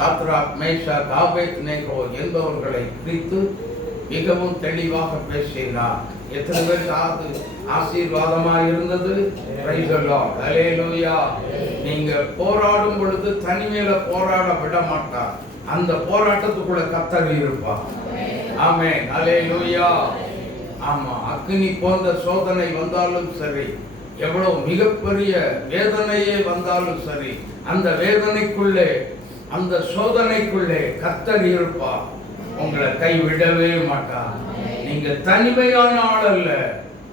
Shadrach, Meshach, Abednego என்பவர்களை குறித்து மிகவும் தெளிவாக பேசினார். எத்தனை பேருக்கு ஆசீர்வாதமா இருந்தது? பிரைஸ் தி லார்ட், ஹல்லேலூயா. நீங்க போராடும் பொழுது தனிமையில போராட விட மாட்டார். அந்த போராட்டத்துக்குள்ள கர்த்தர் இருப்பார். ஆமென், ஹல்லேலூயா. ஆமா, அக்னி போன்ற சோதனை வந்தாலும் சரி, எவ்வளவு மிகப்பெரிய வேதனையே வந்தாலும் சரி, அந்த வேதனைக்குள்ளே, அந்த சோதனைக்குள்ளே கர்த்தர் இருப்பார். உங்களை கைவிடவே மாட்டார். நீங்க தனிமையான ஆள் அல்ல.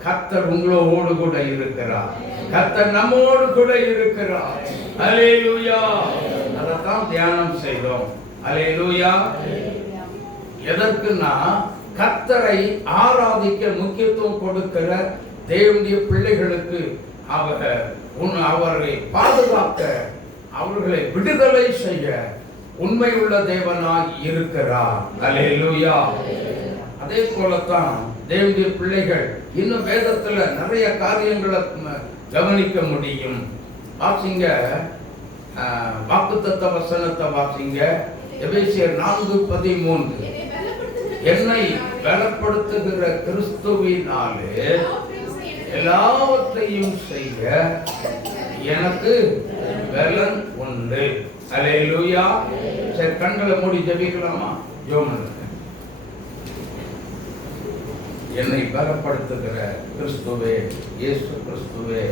கர்த்தர் உங்களோடு கூட இருக்கிறார். கர்த்தர் நம்மோடு கூட இருக்கிறார். ஹல்லேலூயா. அதைத்தான் தியானம் செய்தோம். ஹல்லேலூயா. எதற்குன்னா கர்த்தரை ஆராதிக்க முக்கியத்துவம் கொடுக்கிற தேவனுடைய பிள்ளைகளுக்கு அவரை பாதுகாக்க, அவர்களை விடுதலை செய்ய உண்மையுள்ள தேவனாய் இருக்கிறார். ஹல்லேலூயா. அதே போலத்தான் தேவனுடைய பிள்ளைகள் இன்னும் வேதத்துல நிறைய காரியங்களை கவனிக்க முடியும். வாசிங்க, வாக்குத்தத்த வசனத்தை வாசிங்க. எபேசியர் 4:13. என்னை பலப்படுத்துகிற கிறிஸ்துவினாலே எல்லாவற்றையும் செய்ய எனக்கு பலன் உண்டு. ஹல்லேலூயா. சரி, கண்களை மூடி ஜெபிக்கலாமா? ஜெபம். என்னை பலப்படுத்துகிற கிறிஸ்துவே, இயேசு கிறிஸ்துவே,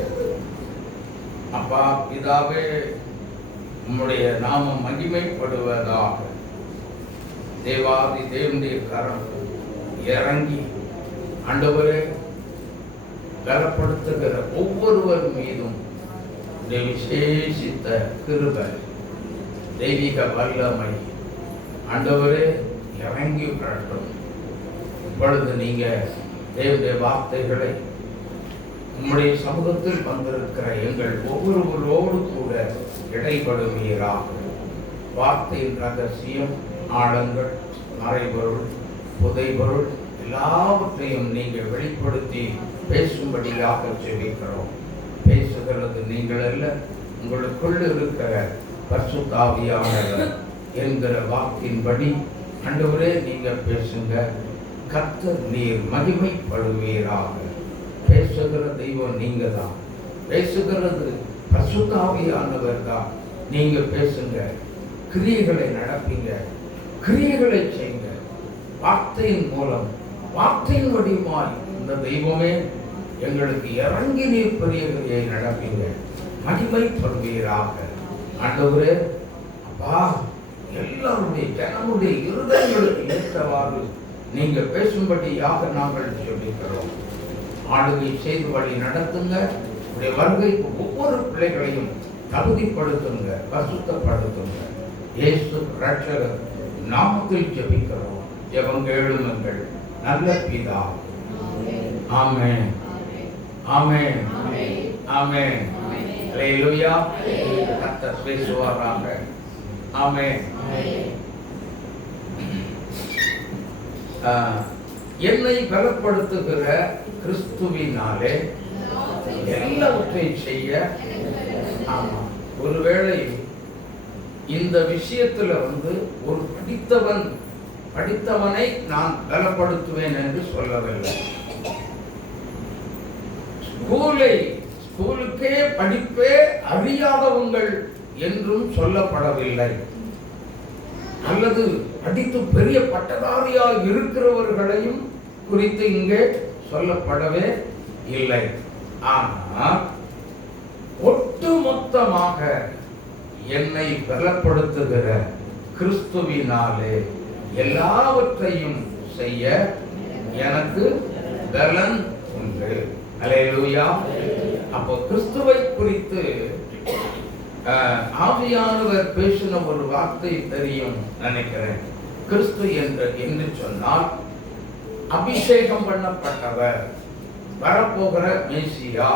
அப்பா பிதாவே, உம்முடைய நாமம் மகிமைப்படுவதாக. தேவாதி தேவனுடைய கரம் இறங்கி ஆண்டவரே பலப்படுத்துகிற ஒவ்வொருவர் மீதும் விசேஷித்த கிருபை, தெய்வீக வல்லமை ஆண்டவரே இறங்கி வரட்டும். இப்பொழுது நீங்க தேவனுடைய வார்த்தைகளை உம்முடைய சமூகத்தில் வந்திருக்கிற எங்கள் ஒவ்வொருவரோடு கூட இடைபடுவீராக. வார்த்தையின் ரகசியம், ஆழங்கள், மறைபொருள், புதைபொருள் எல்லாவற்றையும் நீங்கள் வெளிப்படுத்தி பேசும்படியாக ஜெபிக்கிறோம். பேசுகிறது நீங்கள் அல்ல, உங்களுக்குள் இருக்கிற பரிசுத்த ஆவியானவர் என்கிற வாக்கின்படி ஆண்டவரே நீங்க பேசுங்க. கர்த்தர் நீர் மகிமைப்படுவீராக. பேசுகிற தெய்வம் நீங்க தான். பேசுகிறது பரிசுத்த ஆவியானவர் தான். நீங்க பேசுங்க, கிரியைகளை நடப்பீங்க, கிரியைகளை செய்யுங்க. வார்த்தையின் மூலம், வார்த்தையின் வடிவமாய் இந்த தெய்வமே எங்களுக்கு இறங்கி நீர் பெரிய கிரியை நடப்பீங்க. மகிமைப்படுவீராக. ஆண்டவரே அப்பா, எல்லாருடைய ஜனமுடைய இருதயங்களுக்கு ஏற்றவாறு நீங்க பேசும்படியாக நாங்கள் ஜெபிக்கிறோம். ஆளுகை செய்து வழி நடத்துங்க. உடைய வருகைக்கு ஒவ்வொரு பிள்ளைகளையும் தகுதிப்படுத்துங்க, பரிசுத்தப்படுத்துங்க. இயேசு ரட்சகர் நாமத்தில் ஜெபிக்கிறோம். ஜெபம் கேளுங்கள் நல்ல பிதா. ஆமென், ஆமென், ஆமென். ஹல்லேலூயா. கர்த்தர் பேசுவாராக. ஆமென். என்னை பலப்படுத்துகிற கிறிஸ்துவினாலே எல்லாவற்றையும் செய்ய. ஆமா, ஒருவேளை இந்த விஷயத்துல ஒரு படித்தவனை நான் பலப்படுத்துவேன் என்று சொல்லவில்லை. ஸ்கூலுக்கே படிப்பே அறியாதவங்கள் என்றும் சொல்லப்படவில்லை. அல்லது படித்து பெரிய பட்டதாரியாக இருக்கிறவர்களையும் குறித்து இங்கே சொல்லப்படவே இல்லை. ஆனால் ஒட்டுமொத்தமாக என்னை பலப்படுத்துகிற கிறிஸ்துவினாலே எல்லாவற்றையும் செய்ய எனக்கு பலன் உண்டு. ஹல்லேலூயா. அப்போ கிறிஸ்துவை குறித்து ஆவியானவர் பேசின ஒரு வார்த்தை தெரியும் நினைக்கிறேன். கிறிஸ்து என்று சொன்னால் அபிஷேகம் பண்ணப்பட்டவர், வரப்போகிற மெசியா.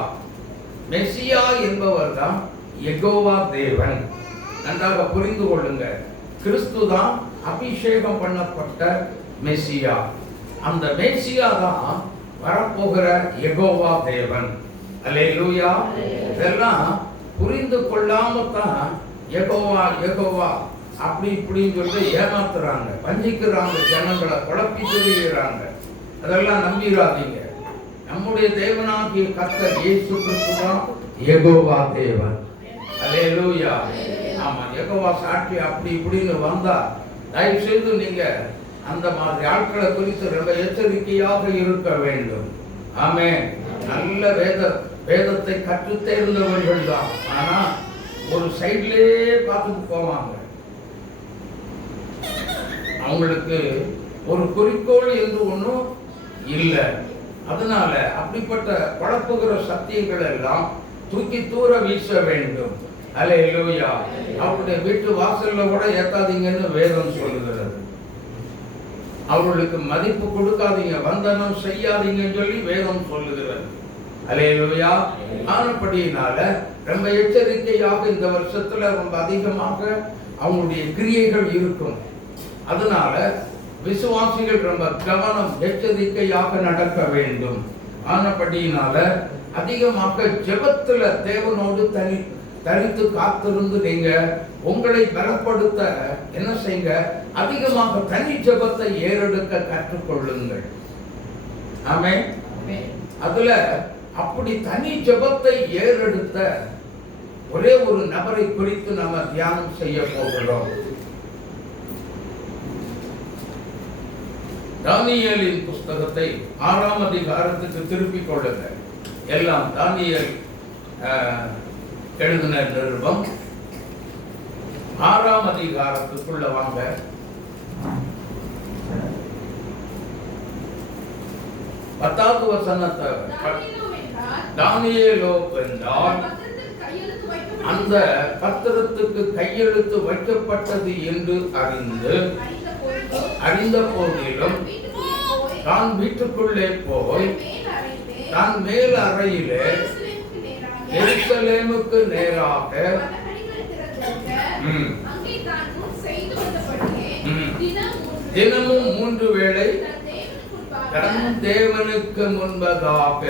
மெசியா என்பவர் தான் யெகோவா தேவன். நன்றாக புரிந்து கொள்ளுங்க. கிறிஸ்து தான் அபிஷேகம் பண்ணப்பட்ட மெசியா. அந்த மெசியா தான் வரப்போகிற யெகோவா தேவன். அல்லேலூயா. இதெல்லாம் புரிந்து கொள்ளாம தான் யெகோவா யெகோவா அப்படி இப்படின்னு சொல்லி ஏமாத்துறாங்க, வஞ்சிக்கிறாங்க, ஜனங்களை குழப்பி தெரிகிறாங்க. அதெல்லாம் நம்பிடாதீங்க. நம்முடைய தேவனாகிய கர்த்தர் இயேசு கிறிஸ்து தான் யெகோவா தேவன். அல்லேலூயா. ஆமா, யெகோவா சாட்சி அப்படி இப்படின்னு வந்தா தயவு செய்து நீங்க அந்த மாதிரி ஆட்களை குறித்து ரொம்ப எச்சரிக்கையாக இருக்க வேண்டும். ஆமென். நல்ல வேதத்தை கற்று தேர்ந்தவர்கள் தான். ஆனா ஒரு சைட்லயே பார்த்துட்டு போவாங்க. அவங்களுக்கு ஒரு குறிக்கோள் என்று ஒன்றும் இல்லை. அதனால அப்படிப்பட்ட குழப்புகிற சத்தியங்கள் எல்லாம் தூக்கி தூர வீச வேண்டும். அல்லேலூயா. அவருடைய வீட்டு வாசல்ல கூட ஏத்தாதீங்கன்னு வேதம் சொல்லுகிறது. அவர்களுக்கு மதிப்பு கொடுக்காதீங்க, வந்தனம் செய்யாதீங்கன்னு சொல்லி வேதம் சொல்லுகிறது. அல்லேலூயா. ஆனபடியினால ரொம்ப எச்சரிக்கையாக இந்த வருஷத்துல ரொம்ப அதிகமாக அவங்களுடைய கிரியைகள் இருக்கும். அதனால விசுவாசிகள் ரொம்ப கவனம் எச்சரிக்கையாக நடக்க வேண்டும். ஆனபடியினால அதிகமாக ஜெபத்துல தேவனோடு தனித்து காத்திருந்து நீங்க உங்களை பலப்படுத்த என்ன செய்யுங்க, அதிகமாக தனி ஜெபத்தை ஏறெடுக்க கற்றுக்கொள்ளுங்கள். ஆமென். அதுல அப்படி தனி ஜெபத்தை ஏறெடுத்த ஒரே ஒரு நபரை குறித்து நாம தியானம் செய்ய போகிறோம். தானியேலின் புஸ்தகத்தை 6ஆம் அதிகாரத்துக்கு திருப்பிக் கொள்ளுங்க. எல்லாம் தானியேல் எழுதின நிருபம் 6ஆம் அதிகாரத்துக்குள்ள வாங்க. பத்தாவது வசனத்தை தானியேலோ என்றால் அந்த பத்திரத்துக்கு கையெழுத்து வைக்கப்பட்டது என்று அறிந்த போதிலும் தான் வீட்டுக்குள்ளே போய் தான் மேல் அறையிலே எருசலேமுக்கு நேராக தினமும் 3 வேளை தன் தேவனுக்கு முன்பதாக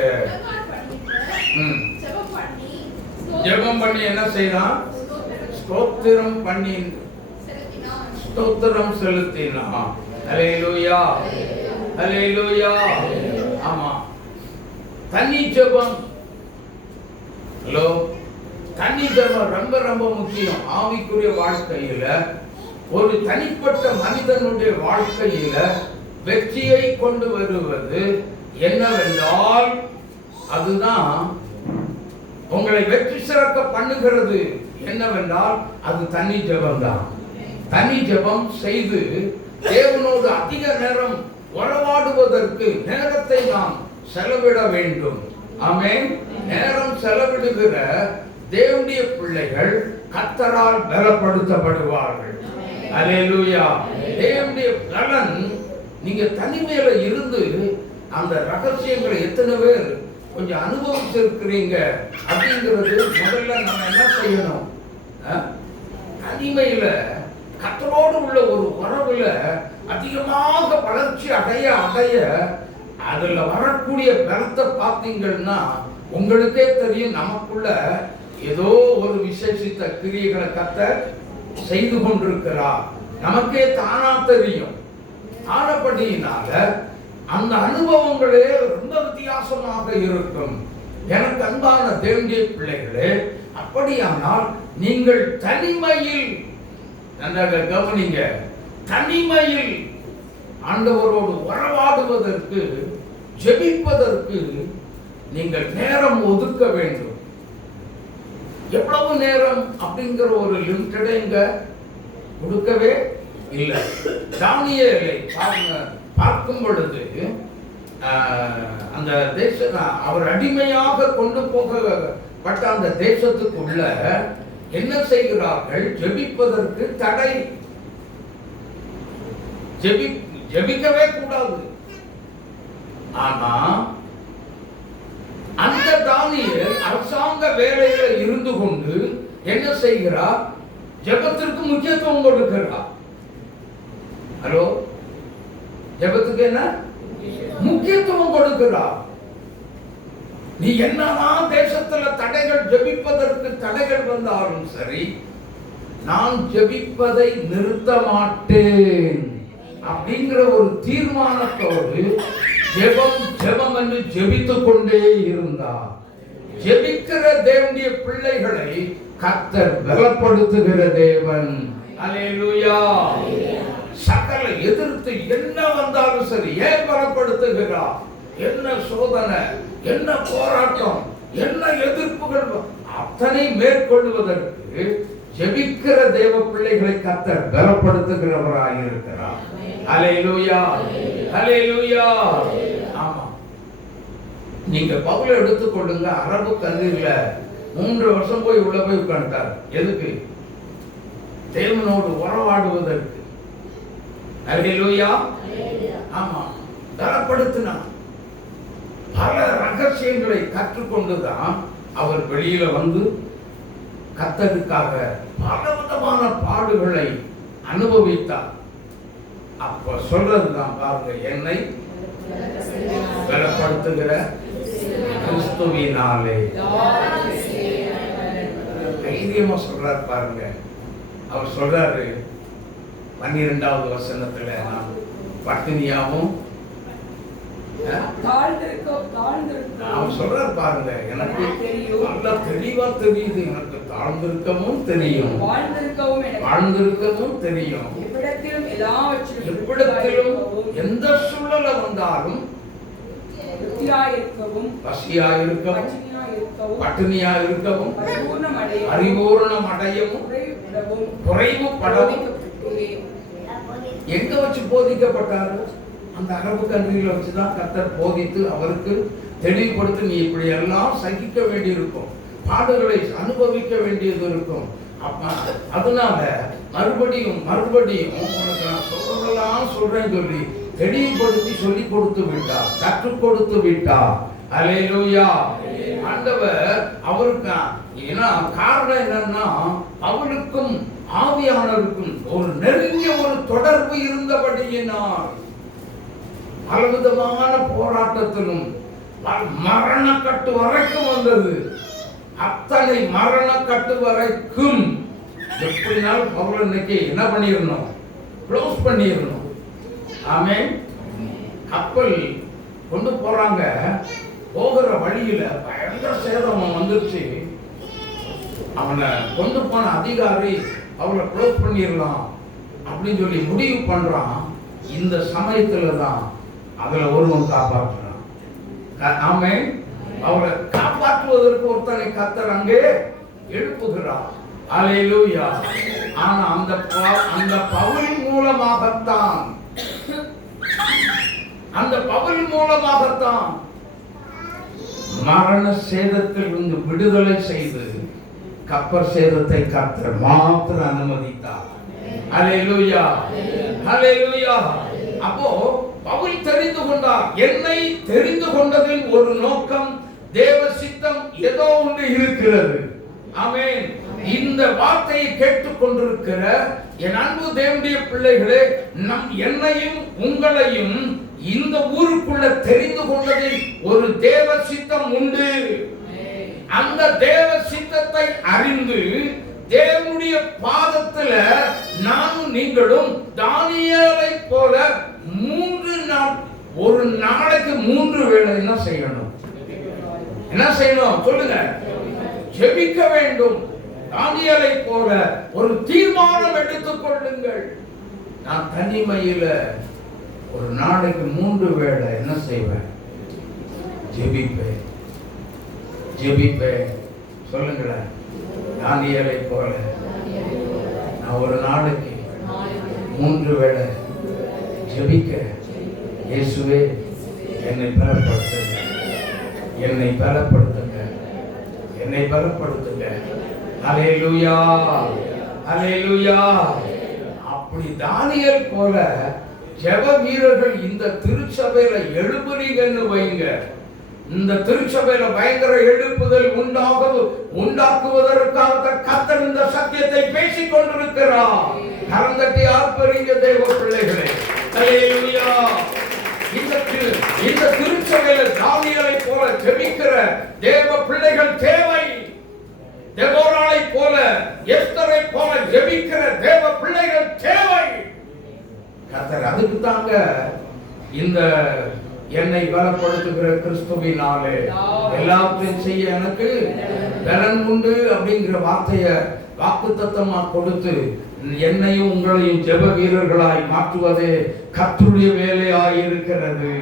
ஜெபம் பண்ணி என்ன செய்தான்? ஸ்தோத்திரம் செலுத்தினான். அல்லேலூயா, அல்லேலூயா. ஆமா, தனி ஜெபம். ஹலோ, தனி ஜெபம் ரொம்ப ரொம்ப முக்கியம். ஆவிக்குரிய வாழ்க்கையில ஒரு தனிப்பட்ட மனிதனுடைய வாழ்க்கையில வெற்றியை கொண்டு வருவது என்னவென்றால், அதுதான் உங்களை வெற்றி சிறக்க பண்ணுகிறது. என்னவென்றால் அது தனி ஜெபம் தான். தனி ஜெபம் செய்து தேவனோடு அதிக நேரம் உறவாடுவதற்கு நேரத்தை நாம் செலவிட வேண்டும். ஆமென். நேரம் செலவிடுகிற தேவனுடைய பிள்ளைகள் கர்த்தரால் பலப்படுத்தப்படுவார்கள். அல்லேலூயா. தேவனுடைய பலன் நீங்க தனிமையில இருந்து அந்த ரகசியங்களை எத்தனை பேர் கொஞ்சம் அனுபவிச்சிருக்கிறீங்க அப்படிங்கிறது முதல்ல நம்ம என்ன செய்யணும்? தனிமையில கர்த்தரோடு உள்ள ஒரு உறவுல அதிகமாக வளர்ச்சி அடைய அதுல வரக்கூடிய பலத்தை பார்த்தீங்கன்னா உங்களுக்கே தெரியும். நமக்குள்ள ஏதோ ஒரு விசேஷித்த கிரியைகளை கர்த்தர் செய்து கொண்டிருக்கிறார். நமக்கே தானா தெரியும். ஆனபடியினால அந்த அனுபவங்களே ரொம்ப வித்தியாசமாக இருக்கும். எனக்கு அன்பான தேவனுடைய பிள்ளைகளே, அப்படியானால் நீங்கள் தனிமையில், நன்றாக கவனிங்க, தனிமையில் ஆண்டவரோடு உறவாடுவதற்கு, ஜெபிப்பதற்கு நீங்கள் நேரம் ஒதுக்க வேண்டும். எவ்வளவு நேரம் அப்படிங்கிற ஒரு லிமிட்டடே இங்க கொடுக்கவே இல்லை. தானியேலை பார்க்கும் பொழுது அந்த அவர் அடிமையாக கொண்டு போகப்பட்ட அந்த தேசத்துக்குள்ள என்ன செய்கிறார்கள்? ஜெபிப்பதற்கு தடை. ஜெபிக்கவே கூடாது. ஆனா அந்த தானியேல் அரசாங்க வேலையில இருந்து கொண்டு என்ன செய்கிறார்? ஜெபத்திற்கு முக்கியத்துவம் கொடுக்கிறார். ஹலோ, ஜெபத்துக்கு என்ன முக்கியத்துவம் கொடுக்கிறார்? நீ என்னதான் தேசத்துல தடைகள், ஜெபிப்பதற்கு தடைகள் வந்தாலும் சரி, நான் ஜெபிப்பதை நிறுத்த மாட்டேன் அப்படிங்கிற ஒரு தீர்மானத்தோடு ஜெபம் ஜெபம் என்று ஜெபித்துக் கொண்டே இருந்தார். ஜெபிக்கிற தேவனுடைய பிள்ளைகளை கர்த்தர் பலப்படுத்துகிற தேவன். அல்லேலூயா. சகல எதிர்த்து என்ன வந்தாலும் சரி, ஏன் பலப்படுத்துகிறார்? என்ன சோதனை, என்ன போராட்டம், என்ன எதிர்ப்புகள், அத்தனை மேற்கொள்வதற்கு ஜெபிக்கிற தேவ பிள்ளைகளை கர்த்தர் பலப்படுத்துகிறவராக இருக்கிறார். அல்லேலூயா, அல்லேலூயா. ஆமா, நீங்க பவுலை எடுத்துக்கொள்ளுங்க. அரபு கண்ட்ரில 3 வருஷம் போய் உள்ள போய் உட்கார்ந்தார். எதுக்கு? தேவனோடு உறவாடுவதற்கு. அல்லேலூயா. ஆமா, பலப்படுத்தினார். பல ரகசியங்களை கற்றுக்கொண்டுதான் அவர் வெளியில வந்து கர்த்தருக்காக பலவிதமான பாடுகளை அனுபவித்தார். அப்ப சொல்றதுதான் பாருங்க, என்னை பலப்படுத்துகிற கிறிஸ்துவினாலே. தைரியமா சொல்றாரு பாருங்க. அவர் சொல்றாரு 12வது வசனத்துல, நான் பட்டினியாவும் அவர் சொல்றாரு பாருங்க, எனக்கு நல்லா தெளிவா தெரியுது, எனக்கு தாழ்ந்திருக்கவும் தெரியும், வாழ்ந்திருக்கவும் தெரியும். எவ்விடத்திலும் எந்த சூழல வந்தாலும் பசியாயிருக்கவும் பட்டினியாயிருக்கவும் பரிபூரணம் அடையவும் குறைவுபடவும். எங்க வச்சு போதிக்கப்பட்டாரு? அந்த அரபு கண்ட்ரியில வச்சுதான் கர்த்தர் போதித்து அவருக்கு தெளிவுபடுத்தி, நீ இப்படி எல்லாம் சகிக்க வேண்டியிருக்கும், பாடுகளை அனுபவிக்க வேண்டியது இருக்கும். அதனால மறுபடியும் உனக்கு நான் சொல்றதெல்லாம் சொல்றேன்னு சொல்லி தெளிவுபடுத்தி சொல்லி கொடுத்து விட்டார், கற்றுக் கொடுத்து விட்டார். அல்லேலூயா. ஆண்டவர் அவருக்கு, ஏன்னா காரணம் என்னன்னா, அவளுக்கும் ஆவியானவருக்கும் ஒரு நெருங்கிய ஒரு தொடர்பு இருந்தபடியினால் பலவிதமான போராட்டத்திலும் மரண கட்டு வரைக்கும் வந்தது. அத்தனை மரண கட்டு வரைக்கும் எப்படினாலும் பவுல் இன்னைக்கு என்ன பண்ணிடணும்? க்ளோஸ் பண்ணிடணும். ஆமென். கப்பல் கொண்டு போறாங்க. போகிற வழியில பயங்கர சேதம் வந்துருச்சு. அவனை கொண்டு போன அதிகாரி அவளை க்ளோஸ் பண்ணிடலாம் அப்படின்னு சொல்லி முடிவு பண்றான். இந்த சமயத்துல தான் அதுல ஒருவன் காப்பாற்றுறான். ஆமென். அவரை காப்பாற்றுவதற்கு ஒருத்தனை கர்த்தர் அங்கே எழுப்புகிறார். அல்லேலூயா. ஆனா அந்த பவுல் மூலமாகத்தான் மரண சேதத்தில் இருந்து விடுதலை செய்து கப்பல் சேதத்தை கர்த்தர் மாத்திரம் அனுமதித்தார். அல்லேலூயா, அல்லேலூயா. அப்போ பவுல் தெரிந்து கொண்டார். என்னை தெரிந்து கொண்டதில் ஒரு நோக்கம், தேவ சித்தம் ஏதோ ஒன்று இருக்கிறது. ஆமென். இந்த வார்த்தையை கேட்டுக் கொண்டிருக்கிற என் அன்பு தேவனுடைய பிள்ளைகளே, என்னையும் உங்களையும் இந்த ஊருக்குள்ள தெரிந்து கொண்டதில் ஒரு தேவ சித்தம் உண்டு. அந்த தேவ சித்தத்தை அறிந்து தேவனுடைய பாதத்துல நானும் நீங்களும் தானியேலை போல 3 நாள், ஒரு நாளைக்கு 3 வேளை என்ன செய்யணும்? என்ன செய்யணும் சொல்லுங்க? ஜெபிக்க வேண்டும். தானியேலை போல ஒரு தீர்மானம் எடுத்துக் கொள்ளுங்கள். நான் தனிமையில ஒரு நாளைக்கு 3 வேளை என்ன செய்வேன்? ஜெபிப்பேன். சொல்லுங்களேன். தானியேலை போல நான் ஒரு நாளைக்கு 3 வேளை ஜெபிக்க, இயேசுவே என்னை பலப்படுத்துங்க, என்னை பலப்படுத்துங்க, என்னை பலப்படுத்துங்க. அல்லேலூயா, அல்லேலூயா. அப்படி தானியேல் போல ஜெப வீரர்கள் இந்த திருச்சபையில எழுப்புறீங்கன்னு வைங்க. இந்த திருச்சபையில பயங்கர எழுப்புதல் உண்டாக்குவதற்காக கர்த்தர் இந்த சத்தியத்தை பேசிக் கொண்டிருக்கிறார். கரந்தட்டி ஆர்ப்பரிங்க தேவ பிள்ளைகளே. அல்லேலூயா. இந்த திருச்சபையில தானியேலை போல ஜெபிக்கிற தேவ பிள்ளைகள் தேவை. தெபோராளை போல, எஸ்தரை போல ஜெபிக்கிற தேவ பிள்ளைகள் தேவை. கர்த்தர் அதுக்கு தாங்க இந்த என்னை பலப்படுத்துகிற கிறிஸ்துவினாலே எல்லாத்தையும் செய்ய எனக்கு பலன் உண்டு அப்படிங்கிற வார்த்தையை வாக்குத்தத்தமா கொடுத்து என்னையும் உங்களையும் ஜெப வீரர்களாய் மாற்றுவதே கர்த்தருடைய வேலையாய் இருக்கிறது.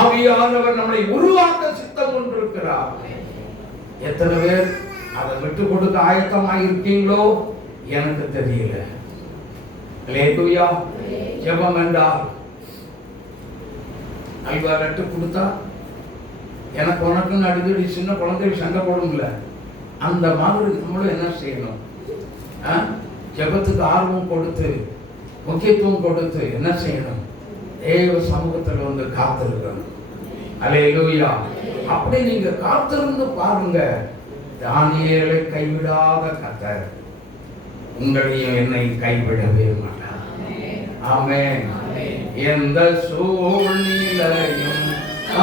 ஆவியானவர் நம்மை உருவாக்க சித்தம் கொண்டிருக்கிறார். எத்தனை பேர் அதை விட்டு கொடுக்க ஆயத்தமாக இருக்கீங்களோ எனக்கு தெரியல. அல்லேலூயா. ஜெபம் என்றால் அல்வா லட்டு கொடுத்தா எனக்கு உனக்குன்னு அடிக்கடி சின்ன குழந்தைகள் சண்டை போடும்ல, அந்த மாதிரி நம்மளும் என்ன செய்யணும்? ஜெபத்துக்கு ஆர்வம் கொடுத்து முக்கியத்துவம் கொடுத்து என்ன செய்யணும்? தேவ சமூகத்தில் வந்து காத்திருக்கணும். அல்லேலூயா. அப்படி நீங்க காத்திருந்து பாருங்க, தானியேலை கைவிடாத கர்த்தர் உங்களையும் என்னை கைவிடவே மாட்டார். ஆமென். எந்த சூழ்நிலையும்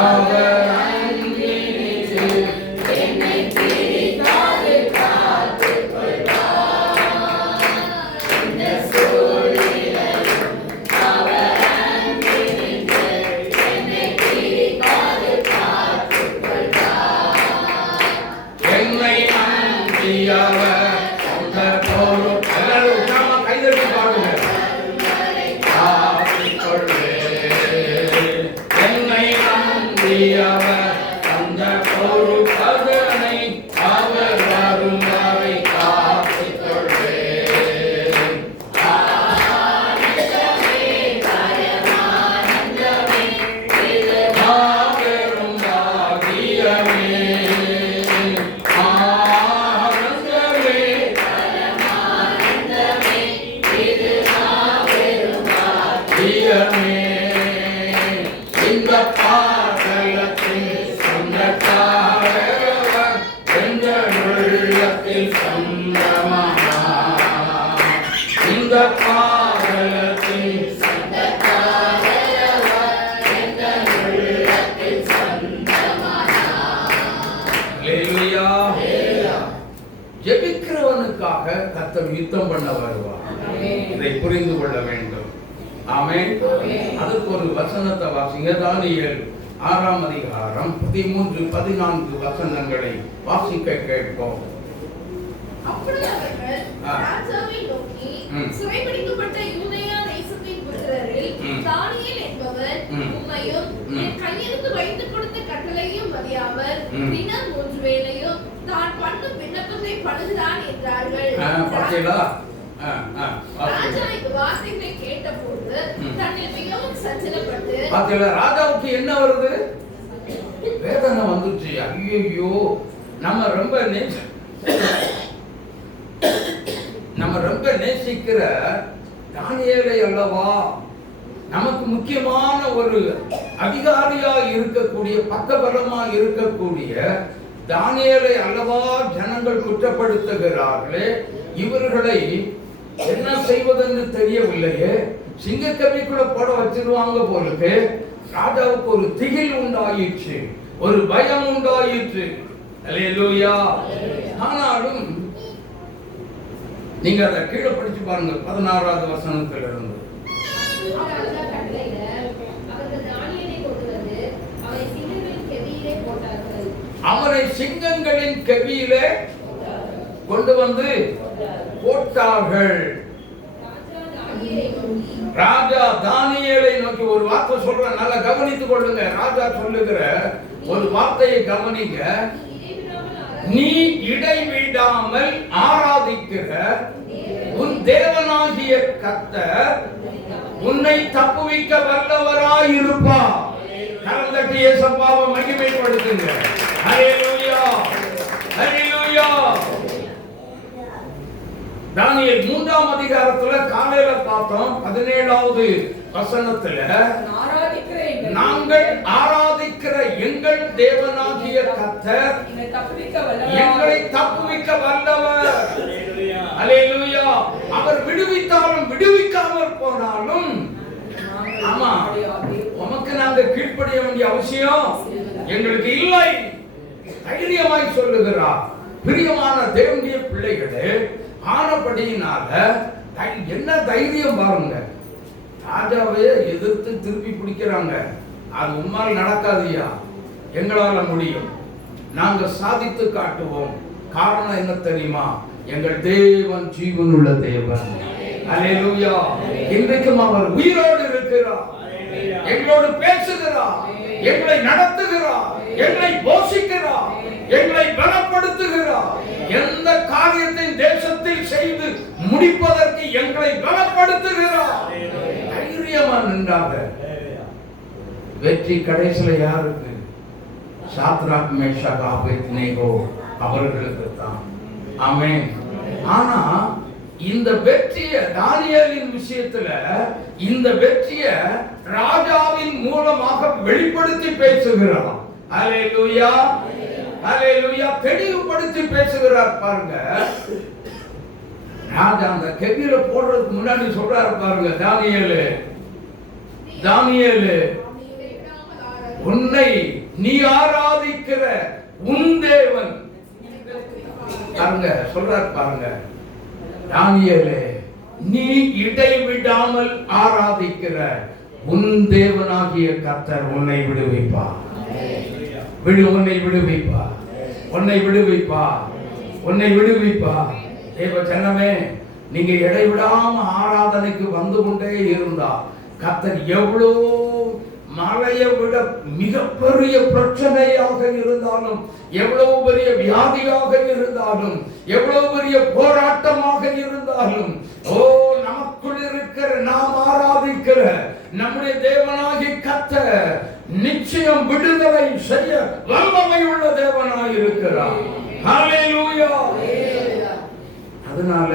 அவர் அன்பினின்று என்னை பிரிக்காது காத்துக்கொள்வார். எந்த சூழ்நிலையும் அவர் அன்பினின்று என்னை பிரிக்காது காத்துக்கொள்வார். என்னை நம்பியவர் அந்த போரும் எல்லாரும் நாம கைதட்டி பாடுங்க. என்னை நம்பியவர் அந்த போரும் அதனை அவர் வரும் வரை காத்துக்கொள்வேன். மாபெரும் பாக்கியமே, இந்த பாடலத்தின் சொந்தக்காரவர் எங்கள் உள்ளத்தில் சொந்தமானார். இந்த பாடலத்தின் சொந்தக்காரவர் எங்கள் உள்ளத்தில் சொந்தமானார். அல்லேலூயா. ஜெபிக்கிறவனுக்காக கர்த்தர் யுத்தம் பண்ண வருவார். இதை புரிந்து கொள்ள வேண்டும். ஆமென். அதுக்கு ஒரு வசனத்தை வாசிங்க. தானியேல் 6ஆம் அதிகாரம் 13, 14 வசனங்களை வாசிக்க கேட்போம். அப்பொழுது அவர்கள் ராஜாவை நோக்கி, சிறைபிடிக்கப்பட்ட யூதேயா தேசத்தின் புத்திரரில் தானியேல் என்பவர் உம்மையும் என் கையெழுத்து வைத்துக் கொடுத்த கட்டளையும் மதியாமல் தினம் 3 வேளையும் தான் பண்ணும் விண்ணப்பத்தை பண்ணுகிறான் என்றார்கள். ராஜா இந்த வார்த்தைகளை கேட்டபோது தன்னில் மிகவும் சஞ்சலப்பட்டு, ராஜாவுக்கு என்ன வருது? வேதனை வந்துச்சு. ஐயோ, நம்ம ரொம்ப நேசிக்கிற தானியேலை அல்லவா, நமக்கு முக்கியமான ஒரு அதிகாரியா இருக்கக்கூடிய பக்கபலமா இருக்கக்கூடிய தானியேலை அல்லவா ஜனங்கள் குற்றப்படுத்துகிறார்களே, இவர்களை என்ன செய்வதென்று தெரியவில்லையே, சிங்கக்கவிக்குள்ள போட வச்சிருவாங்க போலுக்கு. ராஜாவுக்கு ஒரு திகில் உண்டாயிற்று, ஒரு பயம் உண்டாயிற்று. அல்லேலூயா. ஆனாலும் நீங்க அதை கீழே படிச்சு பாருங்க 16வது வசனத்திலிருந்து. ராஜா கட்டளையிட அவர்கள் தானியேலை கொண்டு வந்து அவரை சிங்கங்களின் கெபியிலே போட்டார்கள். அவரை சிங்கங்களின் கெபியிலே கொண்டு வந்து போட்டார்கள். ராஜா தானியேலை நோக்கி ஒரு வார்த்தை சொல்ற, நல்லா கவனித்துக் கொள்ளுங்க. ராஜா சொல்லுகிற ஒரு வார்த்தையை கவனிங்க. நீ இடைவிடாமல் ஆராதிக்கிற உன் தேவனாகிய கர்த்தர் உன்னை தப்புவிக்க வல்லவராய் இருப்பார். கரம் தட்டி இயேசுவை மகிமைப்படுத்துங்க. ஹல்லேலூயா, ஹல்லேலூயா. தானியேல் 3ஆம் அதிகாரத்துல காலையில பார்த்தோம் 17வது வசனத்துல, நாங்கள் ஆராதிக்கிற எங்கள் தேவனாகிய கர்த்தர் எங்களை தப்புவிக்க வல்லவர். அல்லேலூயா. அவர் விடுவித்தாலும் விடுவிக்காமல் போனாலும், ஆமா, உமக்கு நாங்க கீழ்ப்படிய வேண்டிய அவசியம் எங்களுக்கு இல்லை. தைரியமாய் சொல்லுகிறார். பிரியமான தேவனுடைய பிள்ளைகளே, ஆனபடியினால என்ன தைரியம் பாருங்க. ராஜாவே எதிர்த்து திருப்பி பிடிக்கிறாங்க. அது உம்மால் நடக்காதியா, எங்களால முடியும், நாங்க சாதித்து காட்டுவோம். காரணம் என்ன தெரியுமா? எங்கள் தேவன் ஜீவனுள்ள தேவன். அல்லேலூயா. இன்றைக்கும் அவர் உயிரோடு இருக்கிறார், எங்களோடு பேசுகிறார், எங்களை நடத்துகிறார், எங்களை போஷிக்கிறார், எங்களை பலப்படுத்துகிறார். எந்த காரியத்தை தேசத்தில் செய்து முடிப்பதற்கு எங்களை பலப்படுத்துகிறார். தைரியமா நின்றாங்க. வெற்றி கடைசியில யாருக்கு? சாத்ராக் மேஷாக் ஆபேத்நேகோ அவர்களுக்கு தான். ஆமென். ஆனா இந்த வெற்றியை தானியேலின் விஷயத்துல இந்த வெற்றியை ராஜாவின் மூலமாக வெளிப்படுத்தி பேசுகிறார். அல்லேலூயா, அல்லேலூயா. தெளிவுபடுத்தி பேசுகிறார் பாருங்க. ராஜா அந்த கெபில போடுறதுக்கு முன்னாடி சொல்றாரு பாருங்க, தானியேலு, தானியேலு, உன்னை நீ ஆராதிக்கிற உன் தேவன் பாருங்க சொல்றார் பாருங்க. தானியேலே, நீ இடைவிடாமல் ஆராதிக்கிற உன் தேவனாகிய கர்த்தர் உன்னை விடுவிப்பார். உன்னை விடுவிப்பார், உன்னை விடுவிப்பார், உன்னை விடுவிப்பார். தேவ ஜனமே, நீங்க இடைவிடாம ஆராதனைக்கு வந்து கொண்டே இருந்தா கர்த்தர் எவ்வளவு மலையை விட மிகப்பெரிய பிரச்சனையாக இருந்தாலும், எவ்வளவு பெரிய வியாதியாக இருந்தாலும், எவ்வளவு பெரிய போராட்டமாக இருந்தாலும், நமக்குள் இருக்கிற நாம் ஆராதிக்கிற நம்முடைய தேவனாகிய கர்த்தர் நிச்சயம் விடுதலை செய்ய வல்லமை உள்ள தேவனாய் இருக்கிறார். ஹல்லேலூயா. அதனால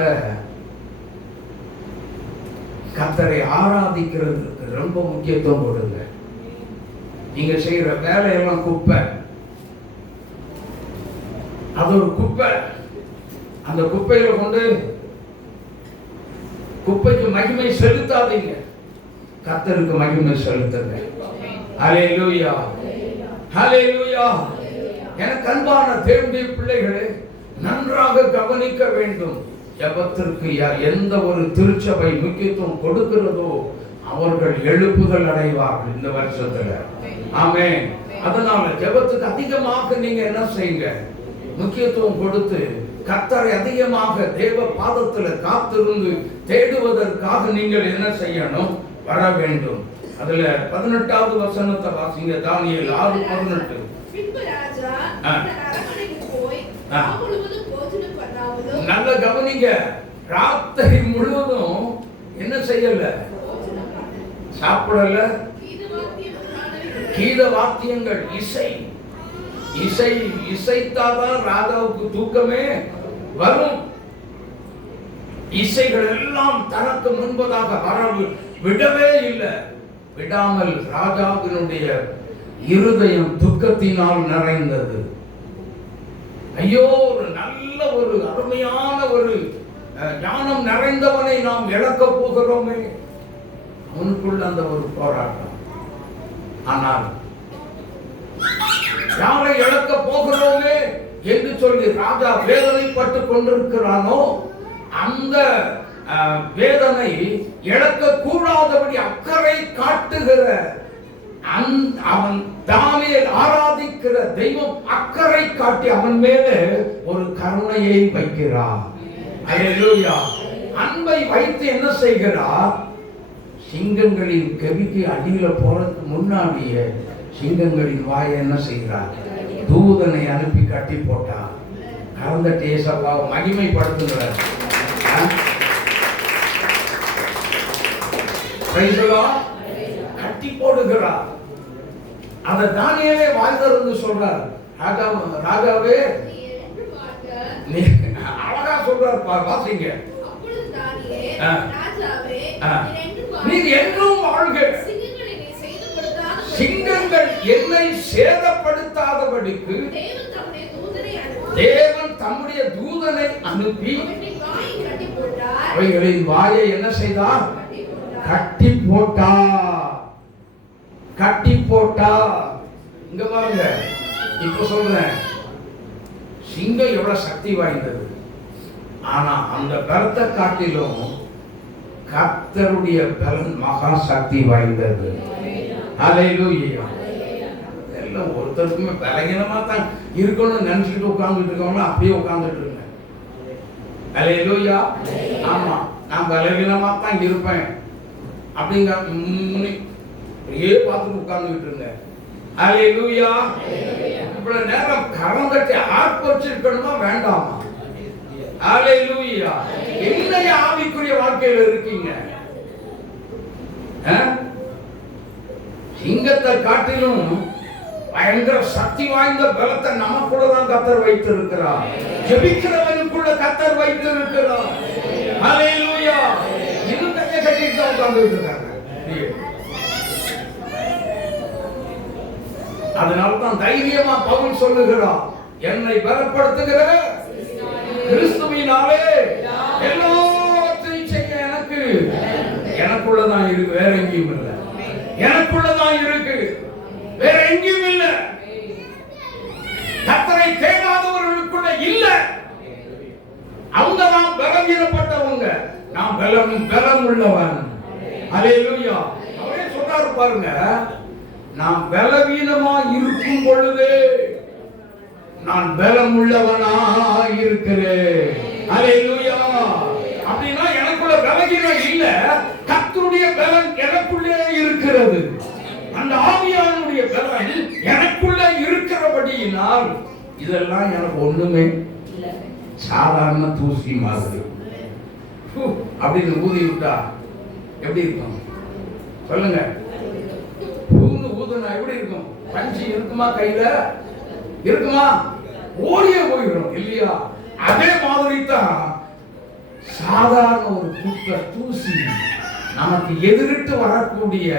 கர்த்தரை ஆராதிக்கிறதுக்கு ரொம்ப முக்கியத்துவம் கொடுங்க. நீங்க செய்யற வேலையெல்லாம் குப்பை, அது ஒரு குப்பை. அந்த குப்பையில கொண்டு குப்பைக்கு மகிமை செலுத்தாதீங்க, கர்த்தருக்கு மகிமை செலுத்துங்க. ஹல்லேலூயா, ஹல்லேலூயா. எனக்கு அன்பான தேவனுடைய பிள்ளைகளே, நன்றாக கவனிக்க வேண்டும். ஜெபத்திற்கு எந்த ஒரு திருச்சபை முக்கியத்துவம் கொடுக்கிறதோ அவர்கள் எழுப்புதல் அடைவார்கள் இந்த வருஷத்துல. ஆமென். அதனால ஜெபத்துக்கு அதிகமாக நீங்க என்ன செய்யுங்க, முக்கியத்துவம் கொடுத்து கர்த்தரை அதிகமாக தேவ பாதத்துல காத்திருந்து தேடுவதற்காக நீங்கள் என்ன செய்யணும், வர வேண்டும். அதுல 18வது வசனத்தை வாசிங்க. தானியேல் 6:18. பின்பு ராஜா அரண்மனைக்கு போய் முழுவதும் போஜனம் பண்ணாமலும், நல்ல கவனிங்க, ராத்திரி முழுவதும் என்ன செய்யல, சாப்பிடல, கீத வாத்தியங்கள், இசை இசை இசைத்தாதான் ராஜாவுக்கு தூக்கமே வரும். இசைகள் எல்லாம் தனக்கு முன்பதாக வரவு விடவே இல்லை. விடாமல் ராஜாவினுடைய இருதயம் துக்கத்தினால் நிறைந்தது. ஐயோ, ஒரு நல்ல ஒரு அருமையான ஒரு ஞானம் நிறைந்தவனை நாம் இழக்க போகிறோமே. அவனுக்குள்ள அந்த ஒரு போராட்டம். ஆனால் யாரை இழக்க போகிறோமே என்று சொல்லி ராஜா வேதனைப்பட்டு கொண்டிருக்கிறானோ, அந்த வேதனை இழக்க கூடாதபடி அக்கறை காட்டுகிற அவன் தானியேல் ஆராதிக்கிற தெய்வம் அக்கறை காட்டி அவன் மேலே ஒரு கருணையை வைக்கிறார். அல்லேலூயா. அன்பை வைத்து என்ன செய்கிறார், சிங்கங்களின் கவிக்கு அடியில போறதுக்கு முன்னாடியே சிங்கங்களின் வாயை என்ன செய்கிறார், தூதனை அனுப்பி கட்டி போட்டார். கலந்த டேசப்பாவை மகிமைப்படுத்துகிறார். கட்டி போடுகிறார். அந்த தானியேலே வாழ்ந்து சொல்றார், ராஜாவே அழகா சொல்றார், வாசிங்க. நீர் என்றும் வாழ்க, சிங்கங்கள் என்னை சேதப்படுத்தாதபடிக்கு தேவன் தம்முடைய தூதனை அனுப்பி அவைகளின் வாயை என்ன செய்தார், கட்டி போட்டார். கட்டி போட்டார். இங்க பாருங்க, இப்ப சொல்றேன், சிங்கம் எவ்வளவு சக்தி வாய்ந்தது. ஆனா அந்த பலத்தை காட்டிலும் கர்த்தருடைய பலன் மகா சக்தி வாய்ந்தது. ஹல்லேலூயா. எல்லாம் ஒருத்தருக்குமே பலகீனமா தான் இருக்கணும்னு நினைச்சிட்டு உட்கார்ந்துட்டு இருக்கவங்க அப்படியே உட்கார்ந்துட்டு இருங்க. ஹல்லேலூயா. ஆமா, நான் பலகீனமா தான் இருப்பேன் அப்படிங்க அப்படியே பார்த்துட்டு உட்கார்ந்துட்டு இருங்க. ஹல்லேலூயா. இவ்வளவு நேரம் கரம் கட்டி ஆர்ப்பரிச்சிருக்கணுமா வேண்டாமா? ஹல்லேலூயா. என்ன ஆவிக்குரிய வாழ்க்கையில இருக்கீங்க? சிங்கத்தை காட்டிலும் பயங்கர சக்தி வாய்ந்த பலத்தை நமக்குள்ள தான் கர்த்தர் வைத்திருக்கிறார். ஜெபிக்கிறவனுக்குள்ள கர்த்தர் வைத்திருக்கிறார். ஹல்லேலூயா. இது கையை கட்டிட்டு தான் உட்கார்ந்துட்டு இருக்காங்க. அதனால தான் தைரியமா பவுல் சொல்லுகிறார், என்னை பலப்படுத்துகிற கிறிஸ்துவினாலே எல்லாத்தையும் செய்ய எனக்குள்ளதான் இருக்கு, வேற எங்கேயும் இல்லை. எனக்குள்ளதான் இருக்கு, வேற எங்கேயும் இல்லை. கர்த்தரை தேடாதவர்களுக்குள்ள இல்ல. அவங்க தான் பலவீனப்பட்டவங்க, நான் பலம் உள்ளவன். ஹல்லேலூயா. அவரே சொல்றாரு பாருங்க, நான் பலவீனமா இருக்கும் பொழுது நான் பலம் உள்ளவனா இருக்கிறேன். ஹல்லேலூயா. அப்படின்னா எனக்குள்ள பலவீனம் இல்ல, கர்த்தருடைய பலன் எனக்குள்ளே இருக்கிறது. அந்த ஆவியானுடைய பலன் எனக்குள்ள இருக்கிறபடியினால் இதெல்லாம் எனக்கு ஒண்ணுமே சாதாரண தூசி மாதிரி. அப்படின்னு ஊதி விட்டா எப்படி இருக்கும் சொல்லுங்க? ஊதுனா எப்படி இருக்கும்? பஞ்சு இருக்குமா? கையில இருக்குமா? ஓடியே போயிடும் இல்லையா? அதே மாதிரி தான் சாதாரண ஒரு குப்பை தூசி நமக்கு எதிரிட்டு வரக்கூடிய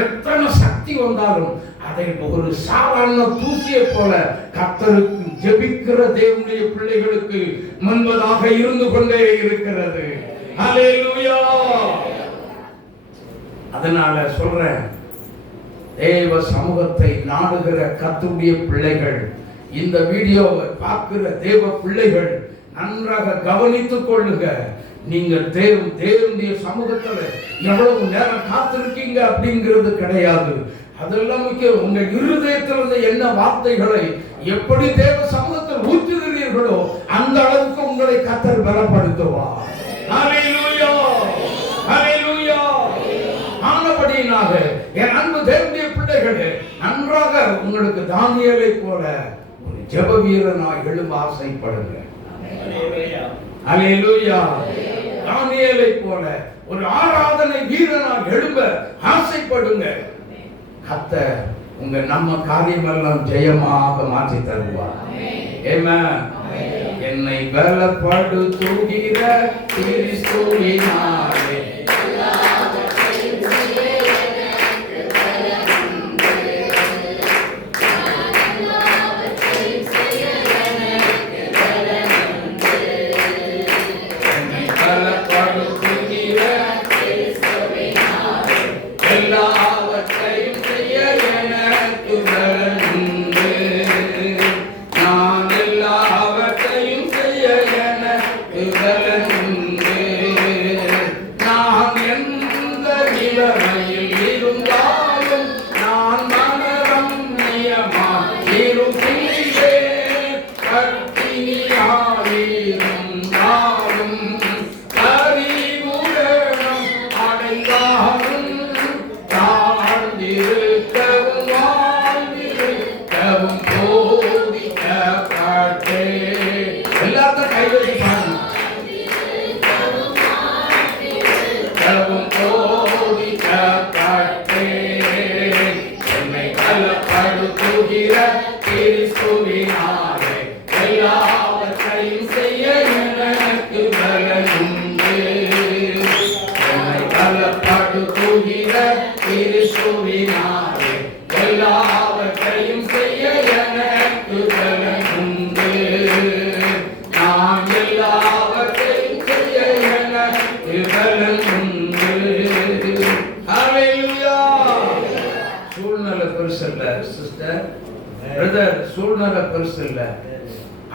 எத்தனை சக்தி வந்தாலும் அதை ஒரு சாதாரண தூசியை போல கர்த்தருக்கு ஜெபிக்கிற தேவனுடைய பிள்ளைகளுக்கு முன்பதாக இருந்து கொண்டே இருக்கிறது. ஹல்லேலூயா. அதனால சொல்றேன், தேவ சமூகத்தை நாடுகிற கர்த்தருடைய பிள்ளைகள், இந்த வீடியோவை பார்க்கிற தேவ பிள்ளைகள் நன்றாக கவனித்துக் கொள்ளுங்க. நீங்க தேவனுடைய சமூகத்துல எவ்வளவு நேரம் காத்திருக்கீங்க அப்படிங்கிறது கிடையாது. அதெல்லாம் முக்கியம். உங்க இருதயத்திலிருந்து என்ன வார்த்தைகளை எப்படி தேவ சமூகத்தில் ஊற்றுகிறீர்களோ அந்த அளவுக்கு உங்களை கர்த்தர் பலப்படுத்துவார். ஹல்லேலூயா. ஹல்லேலூயா. ஆனபடியினாக என் அன்பு தேவனுடைய பிள்ளைகளே, நன்றாக உங்களுக்கு தானியேலை போல ஒரு ஜெப வீரனாய் எழும்ப ஆசைப்படுங்க. ஹல்லேலூயா. தானியேலை போல ஒரு ஆராதனை வீரனாய் எழும்ப ஆசைப்படுங்க. கர்த்தர் உங்க நம்ம காரியமெல்லாம் ஜெயமாக மாற்றி தருவார். ஆமென். என்னை பலப்படுத்துகிற கிறிஸ்துவினாலே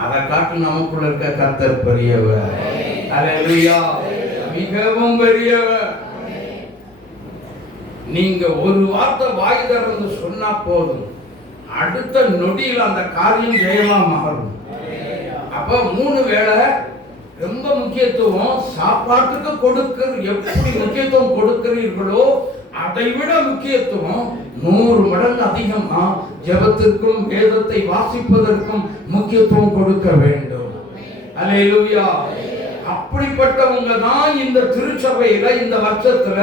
அதை காட்டு நமக்குள்ள இருக்க கர்த்தர் பெரியவர். அல்லேலூயா. மிகவும் பெரியவர். நீங்க ஒரு வார்த்தை வாய் திறந்து சொன்னா போதும், அடுத்த நொடியில் அந்த காரியம் ஜெயமா மாறும். அப்ப 3 வேளை ரொம்ப முக்கியத்துவம். சாப்பாட்டுக்கு கொடுக்கிற எப்படி முக்கியத்துவம் கொடுக்கிறீர்களோ அதை விட முக்கியத்துவம் 100 மடங்கு அதிகமா ஜெபத்திற்கும் வேதத்தை வாசிப்பதற்கும் முக்கியத்துவம் கொடுக்க வேண்டும். அல்லேலூயா. அப்படிப்பட்டவங்க தான் இந்த திருச்சபையில இந்த வருஷத்துல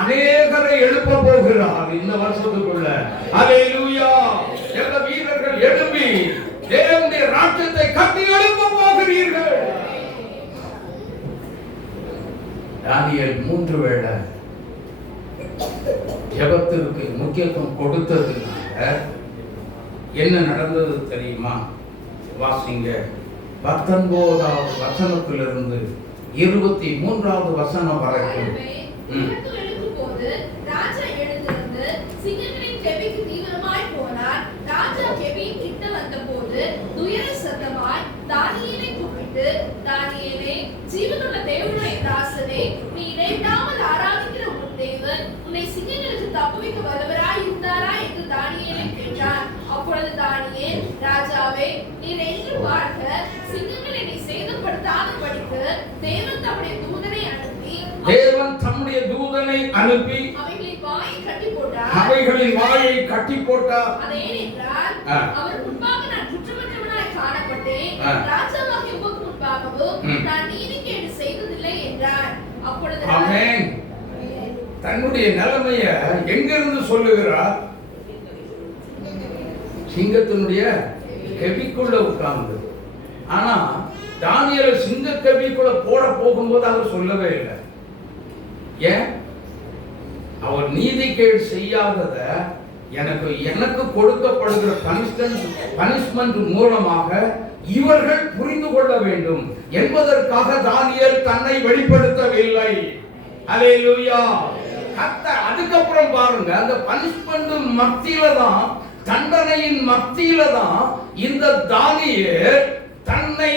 அநேகரை எழுப்ப போகிறார். இந்த வருஷத்துக்குள்ள அல்லேலூயா. எல்லா வீரர்கள் எழும்பி தேவனுடைய ராஜ்யத்தை கட்டி எழுப்ப போகிறீர்கள். தானியேல் 3 வேளை ஜெபத்திற்கு முக்கியத்துவம் கொடுத்ததுனால என்ன நடந்தது தெரியுமா? வாசிங்க. 19வது வசனத்திலிருந்து 23வது வசனம் வரைக்கும். ராஜா எழுந்திருந்து சிங்கங்களின் கெபிக்கு தீவிரமாய் போனார். ராஜா கெபியின் கிட்ட வந்தபோது துயர சத்தமாய் தானியேலை கூப்பிட்டு, தானியேலே, ஜீவனுள்ள தேவனுடைய தாசனே, நீ இடைவிடாமல் ஆராதிக்கிற உன் தேவன் உன்னை சிங்கங்களுக்கு தப்புவிக்க வல்லவராய் இருந்தாரா என்று தானியேலை கேட்டார். அப்பொழுது தானியேல், ராஜாவே, நீர் என்று பார்க்க சிங்கங்களை நீ சேதப்படுத்தாதபடிக்கு தேவன் தம்முடைய தூதனை அனுப்பி அவைகளின் வாயை கட்டி போட்டார். அதேனென்றால் அவர் முன்பாக நான் குற்றமற்றவனாய் காணப்பட்டேன், ராஜாவாகிய உமக்கு முன்பாகவும் நான் நீதிகேடு செய்ததில்லை என்றார். அப்பொழுது ஆமென். தன்னுடைய நிலைமையை எங்கிருந்து சொல்லுகிறார்? சிங்கத்தினுடைய கெபிக்குள்ள உட்கார்ந்து. ஆனா தானியேல் சிங்க கெபிக்குள்ள போட போகும்போது அவர் சொல்லவே இல்லை. ஏன்? அவர் நீதிகேடு செய்யாதத எனக்கு கொடுக்கப்படுகிற பனிஷ்மெண்ட் மூலமாக இவர்கள் புரிந்து கொள்ள வேண்டும் என்பதற்காக தானியேல் தன்னை வெளிப்படுத்தவில்லை. அல்லேலூயா. அதுக்கப்புறம் பாருங்க, அந்த பனிஷ்மெண்ட் மத்தியில தான், தண்டனையின் மத்தியில தான் இந்த தானியேல் தன்னை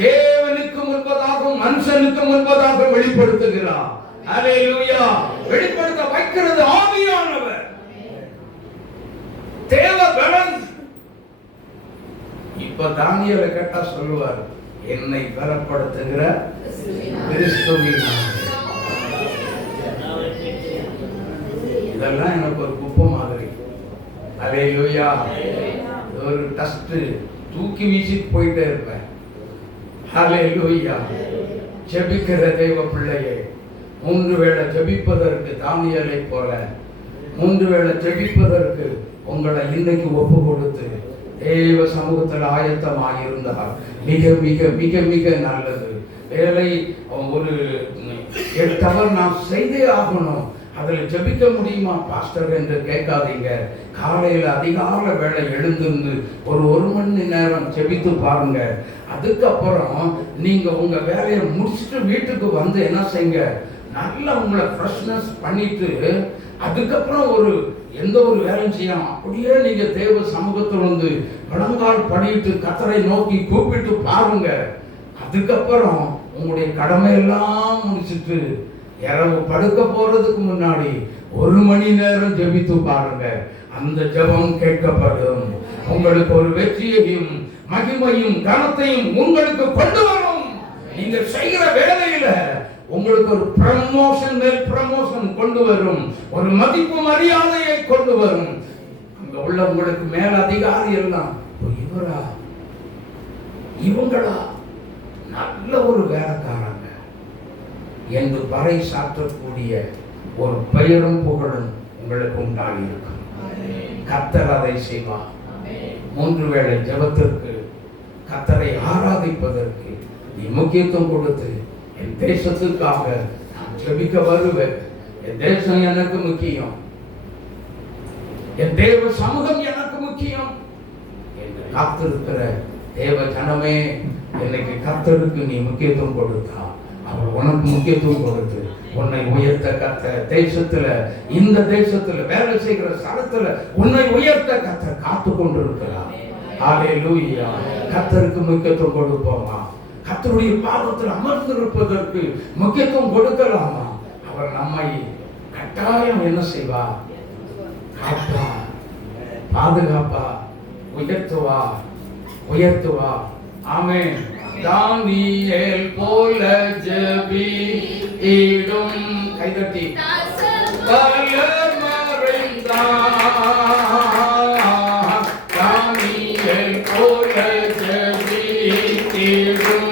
தேவனுக்கு முன்பதாகவும் மனுஷனுக்கு முன்பதாக வெளிப்படுத்துகிறார். அல்லேலூயா. வெளிப்படுத்த வைக்கிறது ஆவியானவர், தேவ பலன். இப்ப தானியேலை கேட்டா சொல்லுவார், என்னை பலப்படுத்துகிற கிறிஸ்துவின். இதெல்லாம் எனக்கு ஒரு குப்பை மாதிரி. அல்லேலூயா. ஒரு டஸ்ட் தூக்கி வீசிட்டு போயிட்டே இருப்பேன். அல்லேலூயா. ஜெபிக்கிற தேவ பிள்ளையே, 3 வேளை ஜெபிப்பதற்கு தானியேலை போல 3 வேளை ஜெபிப்பதற்கு உங்களை இன்னைக்கு ஒப்பு கொடுத்து தேவ சமூகத்தில் ஆயத்தமாக இருந்தால் மிக மிக மிக மிக நல்லது. வேலை ஒரு 8 ஹவர் நாம் செய்தே ஆகணும். அதில் ஜெபிக்க முடியுமா பாஸ்டர் என்று கேட்காதீங்க. காலையில் அதிகாலை வேளை எழுந்திருந்து ஒரு மணி நேரம் ஜெபித்து பாருங்க. அதுக்கப்புறம் நீங்க உங்க வேலையை முடிச்சுட்டு வீட்டுக்கு வந்து என்ன செய்யுங்க, நல்லா உங்களை ஃப்ரெஷ்னஸ் பண்ணிட்டு அதுக்கப்புறம் எந்த ஒரு வேலையும் செய்யணும். அப்படியே நீங்க தேவ சமூகத்தில் வந்து முழங்கால் படிட்டு கர்த்தரை நோக்கி கூப்பிட்டு பாருங்க. அதுக்கப்புறம் உங்களுடைய கடமையெல்லாம் முடிச்சுட்டு இரவு படுக்க போறதுக்கு முன்னாடி 1 மணி நேரம் ஜெபித்து பாருங்க. அந்த ஜெபம் கேட்கப்படும். உங்களுக்கு ஒரு வெற்றியையும் மகிமையும் கனத்தையும் உங்களுக்கு கொண்டு வரும். நீங்க செய்கிற வேலையில உங்களுக்கு ஒரு ப்ரமோஷன் மேல் ப்ரமோஷன் கொண்டு வரும். ஒரு மதிப்பு மரியாதையை கொண்டு வரும். அங்க உள்ள உங்களுக்கு மேல அதிகாரி எல்லாம், இவரா இவங்களா நல்ல ஒரு வேலைக்காரங்க என்று பறை சாற்றக்கூடிய ஒரு பெயரும் புகழும் உங்களுக்கு உண்டாகி இருக்கும். கர்த்தர் அதை செய்வார். 3 வேளை ஜெபத்திற்கு, கர்த்தரை ஆராதிப்பதற்கு நீ முக்கியத்துவம் கொடுத்து, என் தேசத்துக்காக நான் ஜெபிக்க வருவேன், என் தேசம் எனக்கு முக்கியம், என் தேவ சமூகம் எனக்கு முக்கியம் என்று காத்திருக்கிற தேவ ஜனமே, இன்னைக்கு கர்த்தருக்கு நீ முக்கியத்துவம் கொடுத்தா அவர் உனக்கு முக்கியத்துவம் கொடுத்து உன்னை உயர்த்த கர்த்தர் தேசத்துல, இந்த தேசத்துல வேலை செய்கிற ஸ்தலத்துல உன்னை உயர்த்த கர்த்தர் காத்து கொண்டிருக்கிறார். ஹalleluya. கர்த்தருக்கு முக்கியத்துவம் கொடுப்போமா? கர்த்தருடைய பாதத்தில் அமர்ந்திருப்பதற்கு முக்கியத்துவம் கொடுக்கலாமா? அவர் நம்மை கட்டாயம் என்ன செய்வார்? காப்பா, பாதுகாப்பா, உயர்த்துவா. ஆமென். தானியேல் போல ஜெபித்திடும் கைதட்டி தானியேல் போல ஜெபித்திடும்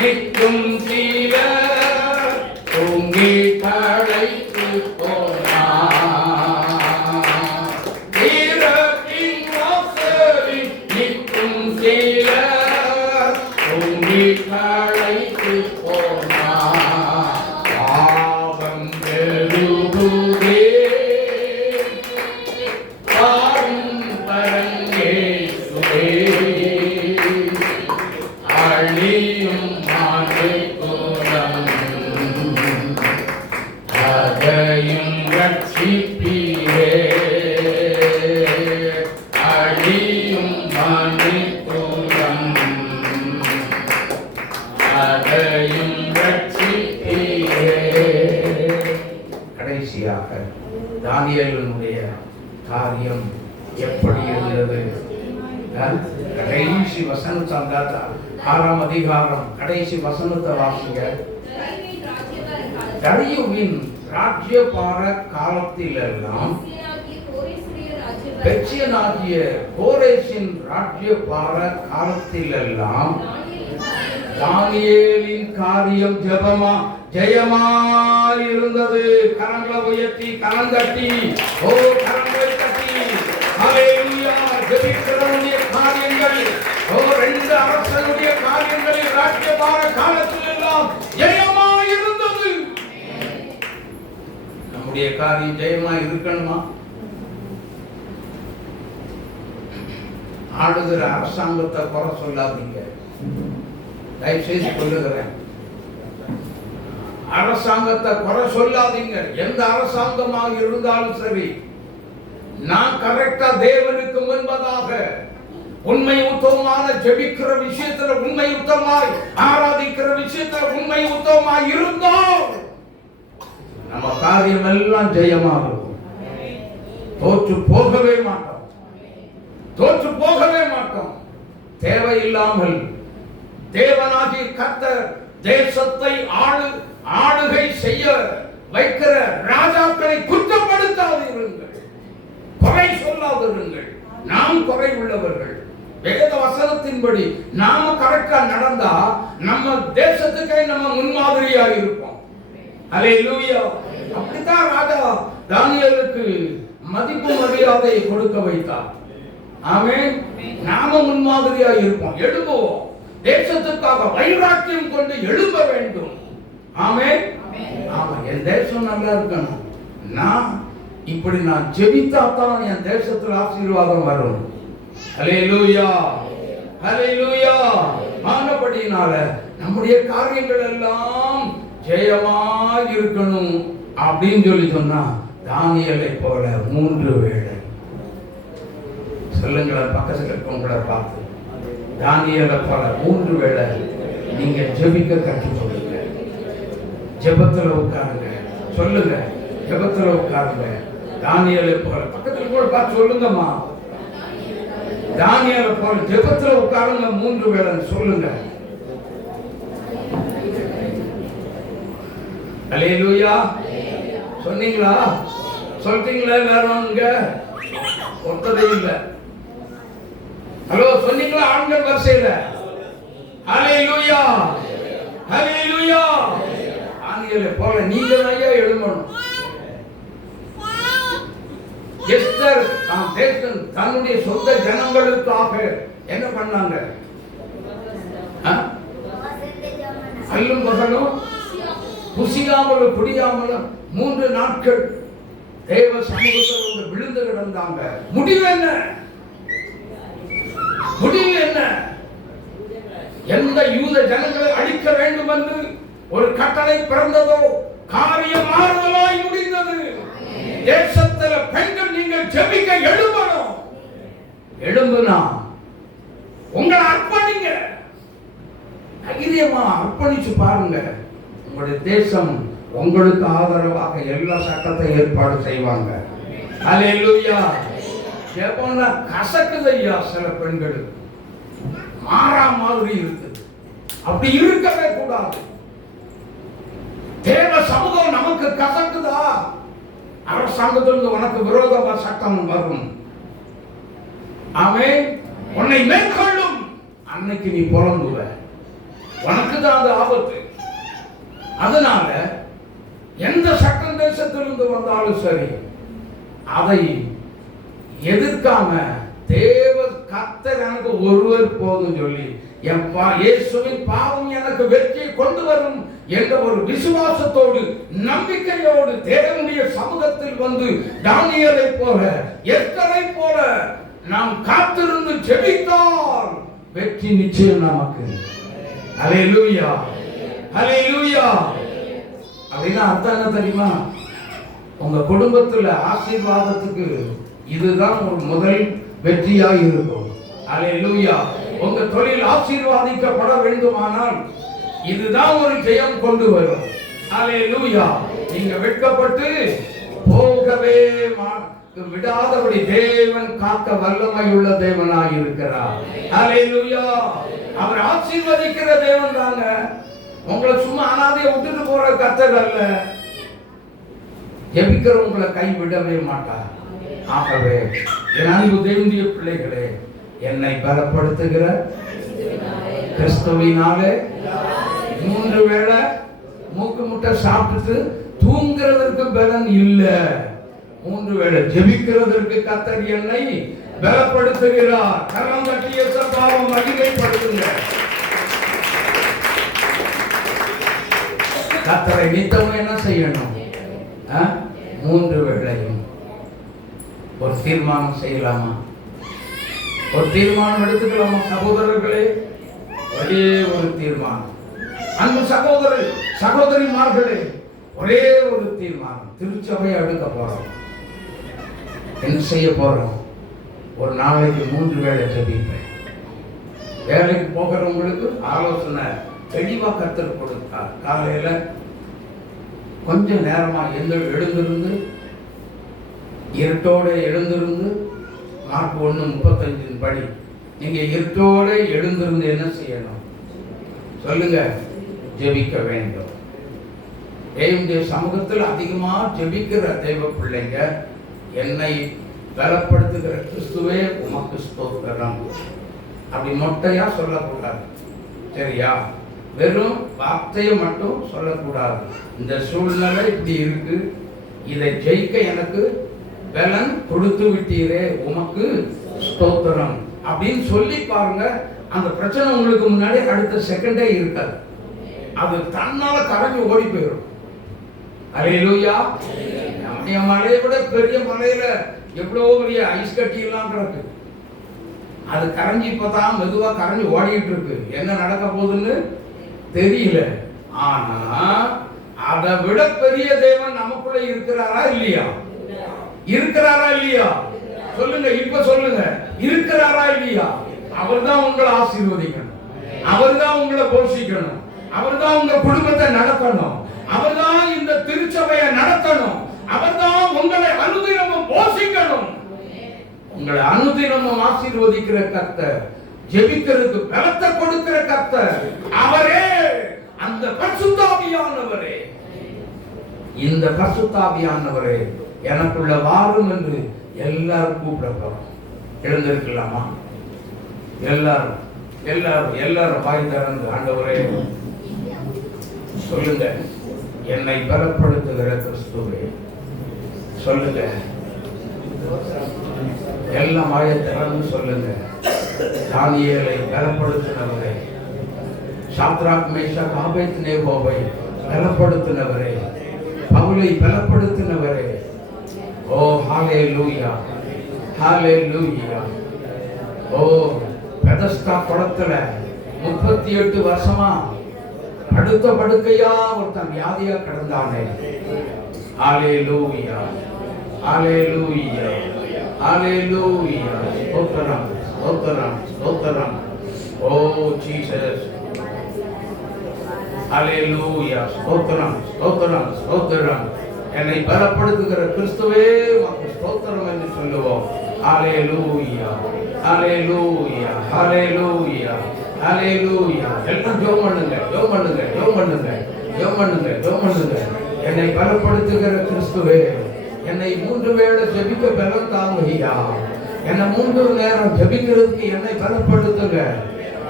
நிற்கும் சீர தூங்கி களைத்து போனார். நிற்கும் சீர தூங்கி களைத்து போனார். பாவம் பெருகுதே பாரும் பரங்கேசுவே அழியும் அதையும் ரட்சிப்பீரே அழியும் மணிபுரம் அதையும் ரட்சிப்பீரே. கடைசியாக தானியேலினுடைய காரியம் எப்படி இருந்தது? கடைசி வசனத்தை 6ஆம் அதிகாரம் கடைசி வசனத்தை வாசிங்க. தரியுவின் ராஜ்யபார காலத்திலெல்லாம் பெர்சியனாகிய கோரேசின் ராஜ்யபார காலத்திலெல்லாம் தானியேலின் காரியம் ஜெயமாய் இருந்தது. கரங்களை உயர்த்தி கரந்தட்டி கரங்களை தட்டி ஹல்லேலூயா. ஜெபிக்கிறவனுடைய காரியங்கள் 2 அரசனுடைய காரியங்களில் ராஜ்யபார காலத்தில் எல்லாம் ஜெயமாய் இருந்தது. நம்முடைய காரியம் ஜெயமாய் இருக்கணுமா? ஆளுகிற அரசாங்கத்தை குறை சொல்லாதீங்க. தயவுசெய்து சொல்லுகிறேன், அரசாங்கத்தை குறை சொல்லாதீங்க. எந்த அரசாங்கமாக இருந்தாலும் சரி, நான் கரெக்டா தேவனுக்கு முன்பதாக உண்மை உத்தமமான ஜெபிக்கிற விஷயத்துல உண்மை உத்தமாய் ஆராதிக்கிற விஷயத்துல உண்மை உத்தமாய் இருந்தால் நம்ம காரியம் எல்லாம் ஜெயமாக இருக்கும். தோற்று போகவே மாட்டோம். தேவையில்லாமல் தேவனாகிய கர்த்தர் தேசத்தை ஆளுகை செய்ய வைக்கிற ராஜாக்களை குற்றப்படுத்தாதீர்கள், குறை சொல்லாதீர்கள். நாம் குறை உள்ளவர்கள். வேத வசனத்தின்படி நாம கரெக்டா நடந்தா நம்ம தேசத்துக்கே நம்ம முன்மாதிரியா இருப்போம். ஹல்லேலூயா. அப்படித்தான் ராஜா தானியேலுக்கு மதிப்பு மரியாதையை கொடுக்க வைத்தார். ஆமென். நாம முன்மாதிரியா இருப்போம். எழும்புவோம். தேசத்துக்காக வைராக்கியம் கொண்டு எழும்ப வேண்டும். ஆமென். ஆமா, என் தேசம் நல்லா இருக்கணும். நான் ஜெபித்தா தான் என் தேசத்துல ஆசீர்வாதம் வரும். ஹல்லேலூயா. ஆனபடினால நம்முடைய காரியங்கள் எல்லாம் ஜெயமாய் இருக்கணும் அப்படின்னு சொன்னா தானியேலை போல 3 வேளை சொல்லுங்களேன். பக்கத்துல இருக்கவங்களை பார்த்து தானியேலை போல 3 வேளை நீங்க ஜெபிக்க கற்றுக்கொள்ளுங்க. ஜெபத்துல உட்காருங்க. சொல்லுங்க, ஜெபத்துல உட்காருங்க. தானியேலை போல பக்கத்துல கூட பார்த்து சொல்லுங்கம்மா. தானியேலை போல ஜெபத்துல உட்காருங்க. 3 வேளை சொல்லுங்க. ஹல்லேலூயா. சொன்னீங்களா? சொல்றீங்களா? எல்லாரும் இங்க ஒருத்தரே இல்ல. ஹலோ, சொன்னீங்களா? ஆண்கள் வரிசையில ஹல்லேலூயா. தானியேலை போல நீங்க ஐயா எழும்பணும். எஸ்தர் தன்னுடைய சொந்த ஜனங்களுக்காக என்ன பண்ணாங்க? அல்லும் பகலும் புசியாமலும் குடியாமலும் 3 நாட்கள் தேவ சமூகத்தில் விழுந்து கிடந்தாங்க. முடிவு என்ன? எந்த யூத ஜனங்களை அழிக்க வேண்டும் என்று ஒரு கட்டளை பிறந்ததோ காரியம் மாறுதலாய் முடிந்தது. தேசத்துல பெண்கள் நீங்கள் ஜெபிக்க எழும்பணும். எழும்புனா உங்களை அர்ப்பணிங்க. தைரியமா அர்ப்பணிச்சு பாருங்க. உங்களுடைய தேசம் உங்களுக்கு ஆதரவாக எல்லா சட்டத்தை ஏற்பாடு செய்வாங்க. அல்லேலூயா. ஜெபம்னா கசக்குதையா சில பெண்களுக்கு மாறா மாதிரி இருக்குது. அப்படி இருக்கவே கூடாது. தேவ சமூகம் நமக்கு கசக்குதா, அரசாங்கத்திலிருந்து உனக்கு விரோதமா சட்டம் வரும். ஆமென். உன்னை மேற்கொள்ளும். அன்னைக்கு நீ புலம்புவ. உனக்கு தான் அது ஆபத்து. அதனால எந்த சட்டம் தேசத்திலிருந்து வந்தாலும் சரி, அதை எதிர்க்காம தேவ கர்த்தர் எனக்கு ஒருவர் போதும் சொல்லி இயேசுவின் பாவம் எனக்கு வெற்றியை கொண்டு வரும் என்ற ஒரு விசுவாசத்தோடு நம்பிக்கையோடு தேவனுடைய சமூகத்தில் வந்து தானியேலை போல எஸ்தரை போல நாம் காத்திருந்து ஜெபித்தால் வெற்றி நிச்சயம் நமக்கு. அல்லேலூயா, அல்லேலூயா. அப்படின்னா அர்த்தம் என்ன தெரியுமா? உங்க குடும்பத்துல ஆசீர்வாதத்துக்கு இதுதான் ஒரு முதல் வெற்றியா இருக்கும். அல்லேலூயா. உங்க தொழில் ஆசீர்வாதிக்கப்பட வேண்டுமானால் இதுதான் ஒரு ஜெயம் கொண்டு வரும். அல்லேலூயா. நீங்க வெட்கப்பட்டு போகவே விடாதபடி தேவன் காக்க வல்லமை உள்ள தேவனாய் இருக்கிறார். அல்லேலூயா. அவர் ஆசீர்வதிக்கிற தேவன் தாங்க. உங்களை சும்மா அனாதையை விட்டுட்டு போற கர்த்தர் அல்ல. ஜெபிக்கிறவங்களை கைவிடவே மாட்டார். ஆகவே என் அன்பு தேவனுடைய பிள்ளைகளே, என்னை பலப்படுத்துகிற கிறிஸ்துவினாலே 3 வேளை மூக்கு முட்டை சாப்பிட்டு தூங்குறதற்கு பலன் இல்ல. 3 வேளை ஜெபிக்கிறதற்கு கர்த்தர் என்னை பலப்படுத்துகிறார். கரம் தட்டி இயேசுவை மகிமைப்படுத்துங்க. கர்த்தரை நித்தமும் என்ன செய்யணும்? 3 வேளையும் ஒரு தீர்மானம் செய்யலாமா? ஒரு தீர்மானம் எடுத்துக்கலாமா சகோதரர்களே? ஒரே ஒரு தீர்மானம். அன்பு சகோதரிமார்களே, ஒரே ஒரு தீர்மானம். திருச்சபையை அடுக்க போறோம். என்ன செய்ய போறோம்? ஒரு நாளைக்கு 3 வேளை ஜெபிப்பேன். வேலைக்கு போகிறவங்களுக்கு ஆலோசனை தெளிவா கர்த்தர் கொடுத்தார். காலையில கொஞ்சம் நேரமா எழுந்திருந்து இருட்டோட எழுந்திருந்து மார்க் 1:35 படி நீங்க இருட்டோட எழுந்திருந்து என்ன செய்யணும் சொல்லுங்க? ஜெபிக்க வேண்டும். தேவனுடைய சமூகத்தில் அதிகமா ஜெபிக்கிற தேவ பிள்ளைங்க, என்னை பலப்படுத்துகிற கிறிஸ்துவே உமக்கு ஸ்தோத்திரம். அப்படி மொட்டையா சொல்லக்கூடாது. சரியா? வெறும் வார்த்தையை மட்டும் சொல்லக்கூடாது. இந்த சூழ்நிலை இப்படி இருக்கு, இதை ஜெயிக்க எனக்கு பலன் கொடுத்து விட்டீரே, உமக்கு ஸ்தோத்திரம் அப்படின்னு சொல்லி பாருங்க. அந்த பிரச்சனை உங்களுக்கு முன்னாடி அடுத்த செகண்டே இருக்காது. அது தன்னால கரைஞ்சு ஓடி போயிடும். அல்லேலூயா. நம்முடைய மலையை விட பெரிய மலையில எவ்வளவு பெரிய ஐஸ் கட்டி எல்லாம் கிடக்கு. அது கரைஞ்சி இப்பதான் மெதுவா கரைஞ்சி ஓடிட்டு இருக்கு. என்ன நடக்க போகுதுன்னு தெரியல. ஆனா அதை விட பெரிய தேவன் நமக்குள்ள இருக்கிறாரா இல்லையா? இருக்கிறாரா இல்லையா? சொல்லுங்க, இப்ப சொல்லுங்க. இருக்கிறாரா இல்லையா? அவர்தான் உங்களை ஆசீர்வதிக்கணும். அவர்தான் உங்களை போஷிக்கணும். அவர்தான் உங்க குடும்பத்தை நடத்தணும். அவர்தான் இந்த திருச்சபையை நடத்தணும். அவர்தான் உங்களை அனுதினமும் போஷிக்கணும். உங்களை அனுதினமும் ஆசீர்வதிக்கிற கர்த்தர், ஜெபிக்கிறதுக்கு பலத்தை கொடுக்கிற கர்த்தர் அவரே. அந்த பரிசுத்த ஆவியானவரே, இந்த பரிசுத்த ஆவியானவரே எனக்குள்ள வாரும் என்று எல்லாரும் கூப்பிட போறோம். எழுந்திருக்கலாமா? எல்லாரும் எல்லாரும் எல்லாரும் வாய் திறந்து ஆண்டவரே சொல்லுங்க. என்னை பலப்படுத்துகிற கிறிஸ்துவே சொல்லுங்க. எல்லாம் வாயை திறந்து சொல்லுங்க. தானியேலை பலப்படுத்தினவரே, சாத்ராக் மேஷாக் ஆபேத்நேகோவை பலப்படுத்தினவரே, பவுலை பலப்படுத்தினவரே. ஓ ஹalleluya, ஹalleluya. ஓ பெதஸ்தா குளத்துல 38 வருஷமா அடுத்த படுக்கையா ஒருத்தன் வியாதியா கிடந்தானே. ஹalleluya, ஹalleluya, ஹalleluya. ஸ்தோத்திரம், ஸ்தோத்திரம், ஸ்தோத்திரம். ஓ ஜீசஸ், ஹalleluya. ஸ்தோத்திரம், ஸ்தோத்திரம், ஸ்தோத்திரம். என்னை பலப்படுத்துகிற கிறிஸ்துவே உமக்கு ஸ்தோத்திரம் என்று சொல்லுவோம். ஹalleluya, ஹalleluya, ஹalleluya, ஹalleluya. எல்லாம் ஜெபம் பண்ணுங்க, ஜெபம் பண்ணுங்க, ஜெபம் பண்ணுங்க, ஜெபம் பண்ணுங்க, ஜெபம் பண்ணுங்க. என்னை பலப்படுத்துகிற கிறிஸ்துவே, என்னை 3 வேளை ஜெபிக்க பலம் தாங்க ஐயா. என்னை 3 நேரம் ஜெபிக்கிறதுக்கு என்னை பலப்படுத்துங்க.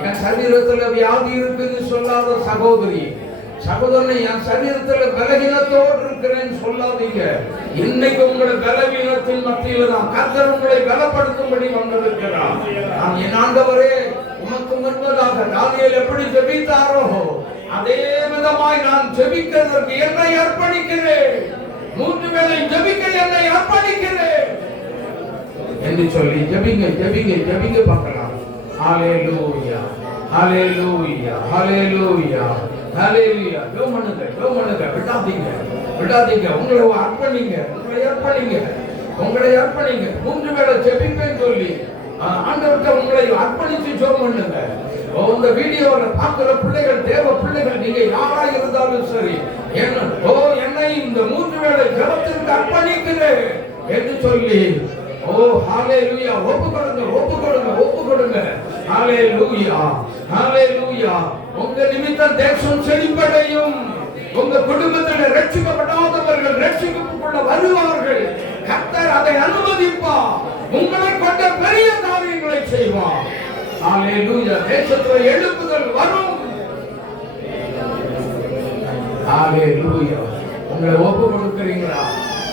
என் சரீரத்துல வியாதி இருக்குன்னு சொல்லாத சகோதரி, சகோதரனை, என் சரீரத்துல பலவீனத்தோடு இருக்கிறேன்னு சொல்லாதீங்க. இன்னைக்கு உங்களை பலவீனத்தின் மத்தியில் நான் கர்த்தர் உங்களை பலப்படுத்தும்படி வந்திருக்கிறார். நான் என் ஆண்டவரே உமக்கு முன்பதாக தானியேல் எப்படி ஜெபித்தாரோ அதே விதமாய் நான் ஜெபிக்கிறதற்கு என்னை அர்ப்பணிக்கிறேன். 3 வேளை ஜெபிக்க என்னை அர்ப்பணிக்கிறேன் என்று சொல்லி ஜெபிங்க, ஜெபிங்க, ஜெபிங்க பார்க்கலாம். ஹalleluya, ஹalleluya, ஹalleluya, ஹalleluya. ஜெபம் பண்ணுங்க, ஜெபம் பண்ணுங்க, விடாதீங்க, விடாதீங்க. உங்களை அர்ப்பணிங்க, உங்களை அர்ப்பணிங்க, உங்களை அர்ப்பணிங்க. 3 வேளை ஜெபிப்பேன்னு சொல்லி ஆண்டவர்கிட்ட உங்களை அர்ப்பணிச்சு ஜெபம் பண்ணுங்க. இந்த வீடியோவில் பார்க்கிற பிள்ளைகள், தேவ பிள்ளைகள், நீங்க யாரா இருந்தாலும் சரி, என்னை இந்த 3 வேளை ஜெபத்திற்கு அர்ப்பணிக்கிறேன் என்று சொல்லி ஹalleluya, ஒப்பு கொடுங்க, ஒப்பு கொடுங்க, ஒப்பு கொடுங்க. ஹalleluya, ஹalleluya. உங்க நிமித்தம் தேசம் செழிப்படையும். உங்க குடும்பத்தில் ரட்சிக்கப்படாதவர்கள் ரட்சிப்புக்குள்ள வருவார்கள். கர்த்தர் அதை அனுமதிப்பார். உங்களை கொண்ட பெரிய காரியங்களை செய்வார். ஹalleluya. தேசத்துல எழுப்புதல் வரும். ஹalleluya. உங்களை ஒப்பு கொடுக்கிறீங்களா?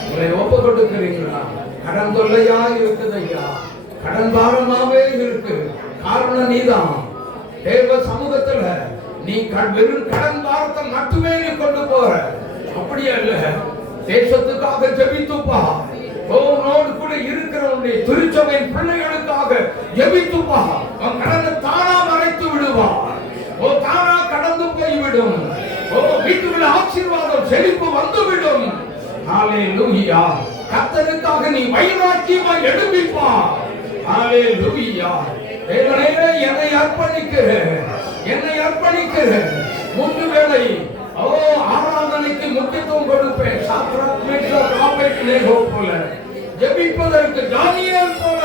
உங்களை ஒப்பு கொடுக்கிறீங்களா? கடன் தொல்லையா இருக்குது ஐயா, கடன் பாரமாவே இருக்கு. காரணம் நீதான். தேவ சமூகத்துல நீ வெறும் கடன் பாரத்தை மட்டுமே நீ கொண்டு போற. அப்படியே இல்ல, தேசத்துக்காக ஜெபித்துப்பா. உன்னோடு கூட இருக்கிறவனுடைய திருச்சபையின் பிள்ளைகளுக்காக ஜெபித்துப்பா. உன் கடனை தானா மறைத்து விடுவார். தானா கடந்து போய்விடும். வீட்டுக்குள்ள ஆசீர்வாதம் செழிப்பு வந்துவிடும். ஹalleluya. கர்த்தருக்காக நீ வைராக்கியமாய் எழும்பிப்பா. ஹalleluya. தேவனே, என்னை அர்ப்பணிக்கிறேன், என்னை அர்ப்பணிக்கிறேன். 3 வேளை ஆராதனைக்கு முக்கியத்துவம் கொடுப்பேன். சாத்ராக், மேஷாக், ஆபேத்நேகோ போல ஜெபிப்பதற்கு தானியேல் போல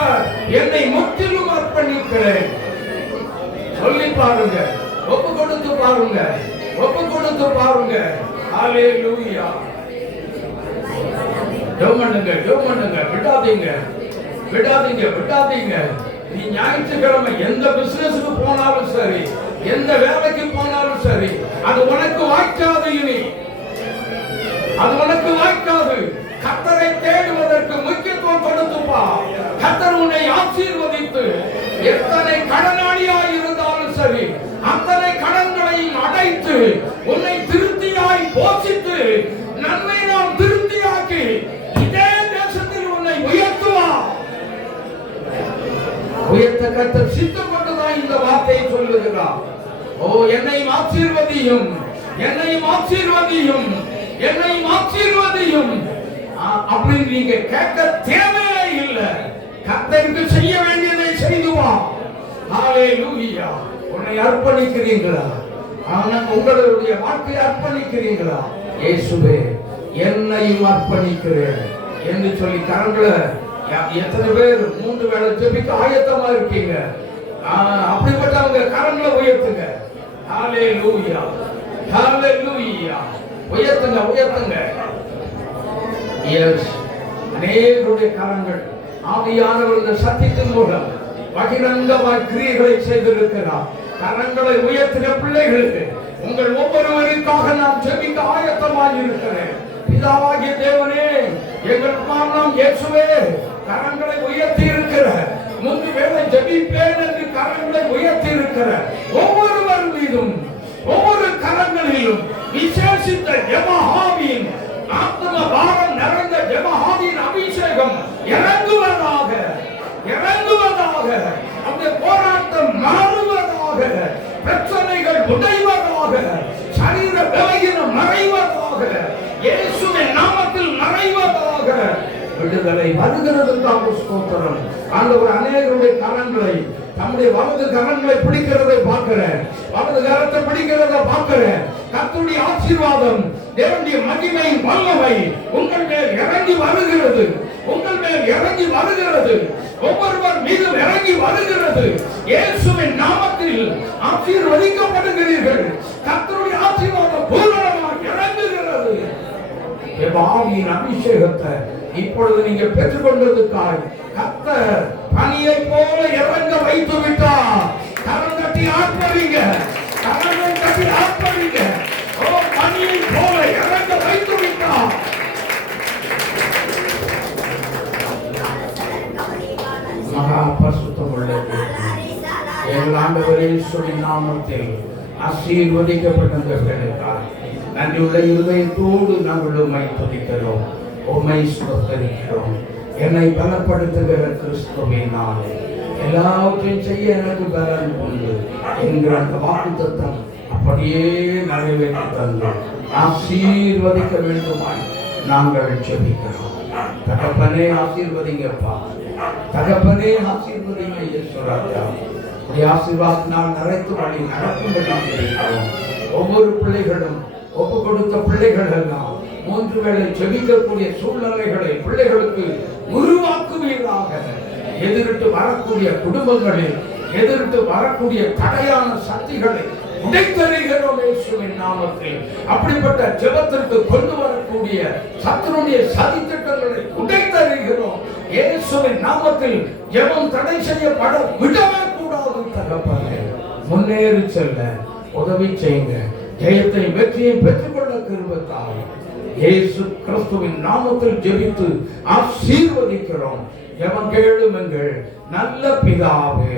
என்னை முற்றிலும் அர்ப்பணிக்கிறேன். சொல்லி பாருங்க, ஒப்பு கொடுத்து பாருங்க, ஒப்பு கொடுத்து பாருங்க. ஹalleluya. ஜெபம் பண்ணுங்க, ஜெபம் பண்ணுங்க, விடாதீங்க, விடாதீங்க, விடாதீங்க. நீ ஞாயிற்றுக்கிழமை எந்த பிசினஸ்க்கு போனாலும் சரி, எந்த வேலைக்கு போனாலும் சரி, அது உனக்கு வாய்க்காது. இனி அது உனக்கு வாய்க்காது. கர்த்தரை தேடுவதற்கு முக்கியத்துவம் கொடுத்துப்பா. கர்த்தர் உன்னை ஆசீர்வதித்து எத்தனை கடனாளியாய் இருந்தாலும் சரி, அத்தனை கடன்களையும் அடைத்து உன்னை திருப்தியாய் போஷித்து நன்மை நாம் திருப்தியாக்கி இதே தேசத்தில் உன்னை உயர்த்துவார். உயர்த்த கர்த்தர் சித்தப்பட்டதான் இந்த வார்த்தையை சொல்லுகிறார். என்னை ஆசீர்வதியும், என்னை ஆசீர்வதியும், என்னை ஆசீர்வதியும் அப்படின்னு நீங்க கேட்க தேவையே இல்லை. கர்த்தருக்கு செய்ய வேண்டியதை செய்துவா. ஹalleluya. உன்னை அர்ப்பணிக்கிறீங்களா? உங்களுடைய வாழ்க்கையை அர்ப்பணிக்கிறீங்களா? இயேசுவே, என்னையும் அர்ப்பணிக்கிறேன் என்று சொல்லி கரங்களை எத்தனை பேர் 3 வேளை ஜெபிக்க ஆயத்தமா இருக்கீங்க? அப்படிப்பட்டவங்க கரங்களை உயர்த்துங்க. ஹalleluya, ஹalleluya. உயர்த்துங்க, உயர்த்துங்க. எஸ், அநேகருடைய கரங்கள் ஆவியானவர் இந்த சத்தியத்தின் மூலம் பகிரங்கமாய் கிரியைகளை செய்திருக்கிறார். கரங்களை உயர்த்தின பிள்ளைகளுக்கு உங்கள் ஒவ்வொருவருக்காக நான் ஜெபிக்க ஆயத்தமாக இருக்கிறேன். பிதாவாகிய தேவனே, எங்கள் நாம் இயேசுவே, கரங்களை உயர்த்தி இருக்கிற 3 வேளை ஜெபிப்பேன் என்று கரங்களை உயர்த்தி இருக்கிற ஒவ்வொருவர் மீதும், ஒவ்வொரு கரங்களிலும் விசேஷித்த ஜெபஹாவின் ஆத்ம பாரம் நிறைந்த ஜெபஹாவின் அபிஷேகம் இறங்குவதாக, இறங்குவதாக. அந்த போராட்டம் மாறுவதாக, பிரச்சனைகள் உடைவதாக, சரீர விடுதலை வருகிறதுக்காக ஸ்தோத்திரம். ஆண்டவர் அநேகருடைய கரங்களை, நம்முடைய வலது கரங்களை பிடிக்கிறதை பார்க்கிறேன், வலது கரத்தை பிடிக்கிறத பார்க்கிறேன். கர்த்தருடைய ஆசீர்வாதம், தேவனுடைய மகிமை, வல்லமை உங்கள் மேல் இறங்கி வருகிறது, உங்கள் மேல் இறங்கி வருகிறது, ஒவ்வொருவர் மீதும் இறங்கி வருகிறது. இயேசுவின் நாமத்தில் ஆசீர்வதிக்கப்படுகிறீர்கள். கர்த்தருடைய ஆசீர்வாதம் பூரணமாக இறங்குகிறது. ஆவியின் அபிஷேகத்தை இப்பொழுது நீங்க பெற்றுக்கொண்டதுக்காக கர்த்தர் பனியை போல இறங்க வைத்து விட்டார். கரம் தட்டி ஆர்ப்பரிங்க, கரங்களை தட்டி ஆர்ப்பரிங்க. ஓ, பனியை போல இறங்க வைத்து விட்டார். மகா பரிசுத்தமுள்ள எங்கள் ஆண்டவரே இயேசுவின் நாமத்தில் ஆசீர்வதிக்கப்பட்டவர்களுக்காக நன்றியுள்ள இருதயத்தோடு நாங்கள் உம்மை துதிக்கிறோம், உம்மை ஸ்தோத்திரிக்கிறோம். என்னை பலப்படுத்துகிற கிறிஸ்துவின் நாமம் எல்லாவற்றையும் செய்ய எனக்கு பலன் உண்டு என்கிற அந்த வாக்குத்தத்தம் அப்படியே நிறைவேற்றி தந்தோம். ஆசீர்வதிக்க வேண்டுமாய் நாங்கள் ஜெபிக்கிறோம். தகப்பனே ஆசீர்வதிங்கப்பா, தகப்பனே ஆசீர்வதிங்க இயேசுராஜா. ஆசீர்வாதத்தினால் நிறைத்து வழி நடக்கும்படி ஜெபிக்கிறோம். ஒவ்வொரு பிள்ளைகளும் ஒப்பு கொடுத்த பிள்ளைகள் எல்லாம் 3 வேளை ஜெபிக்கக்கூடிய சூழ்நிலைகளை பிள்ளைகளுக்கு உருவாக்குவீராக. எதிரிட்டு வரக்கூடிய குடும்பங்களில் எதிரிட்டு வரக்கூடிய தடையான சக்திகளை உடைத்தறிகிறோம் இயேசுவின் நாமத்தில். அப்படிப்பட்ட ஜெபத்திற்கு கொண்டு வரக்கூடிய சத்துருடைய சதி திட்டங்களை உடைத்தறிகிறோம் இயேசுவின் நாமத்தில். ஜெபம் தடை செய்யப்பட விடவே கூடாது. தகப்பனே முன்னேறி செல்ல உதவி செய்யுங்க. ஜெயத்தை வெற்றியை பெற்றுக்கொள்ள கிருபைத்தாய் இயேசு கிறிஸ்துவின் நாமத்தில் ஜெபித்து ஆசீர்வதிக்கிறோம். ஜெபம் கேளும் எங்கள் நல்ல பிதாவே.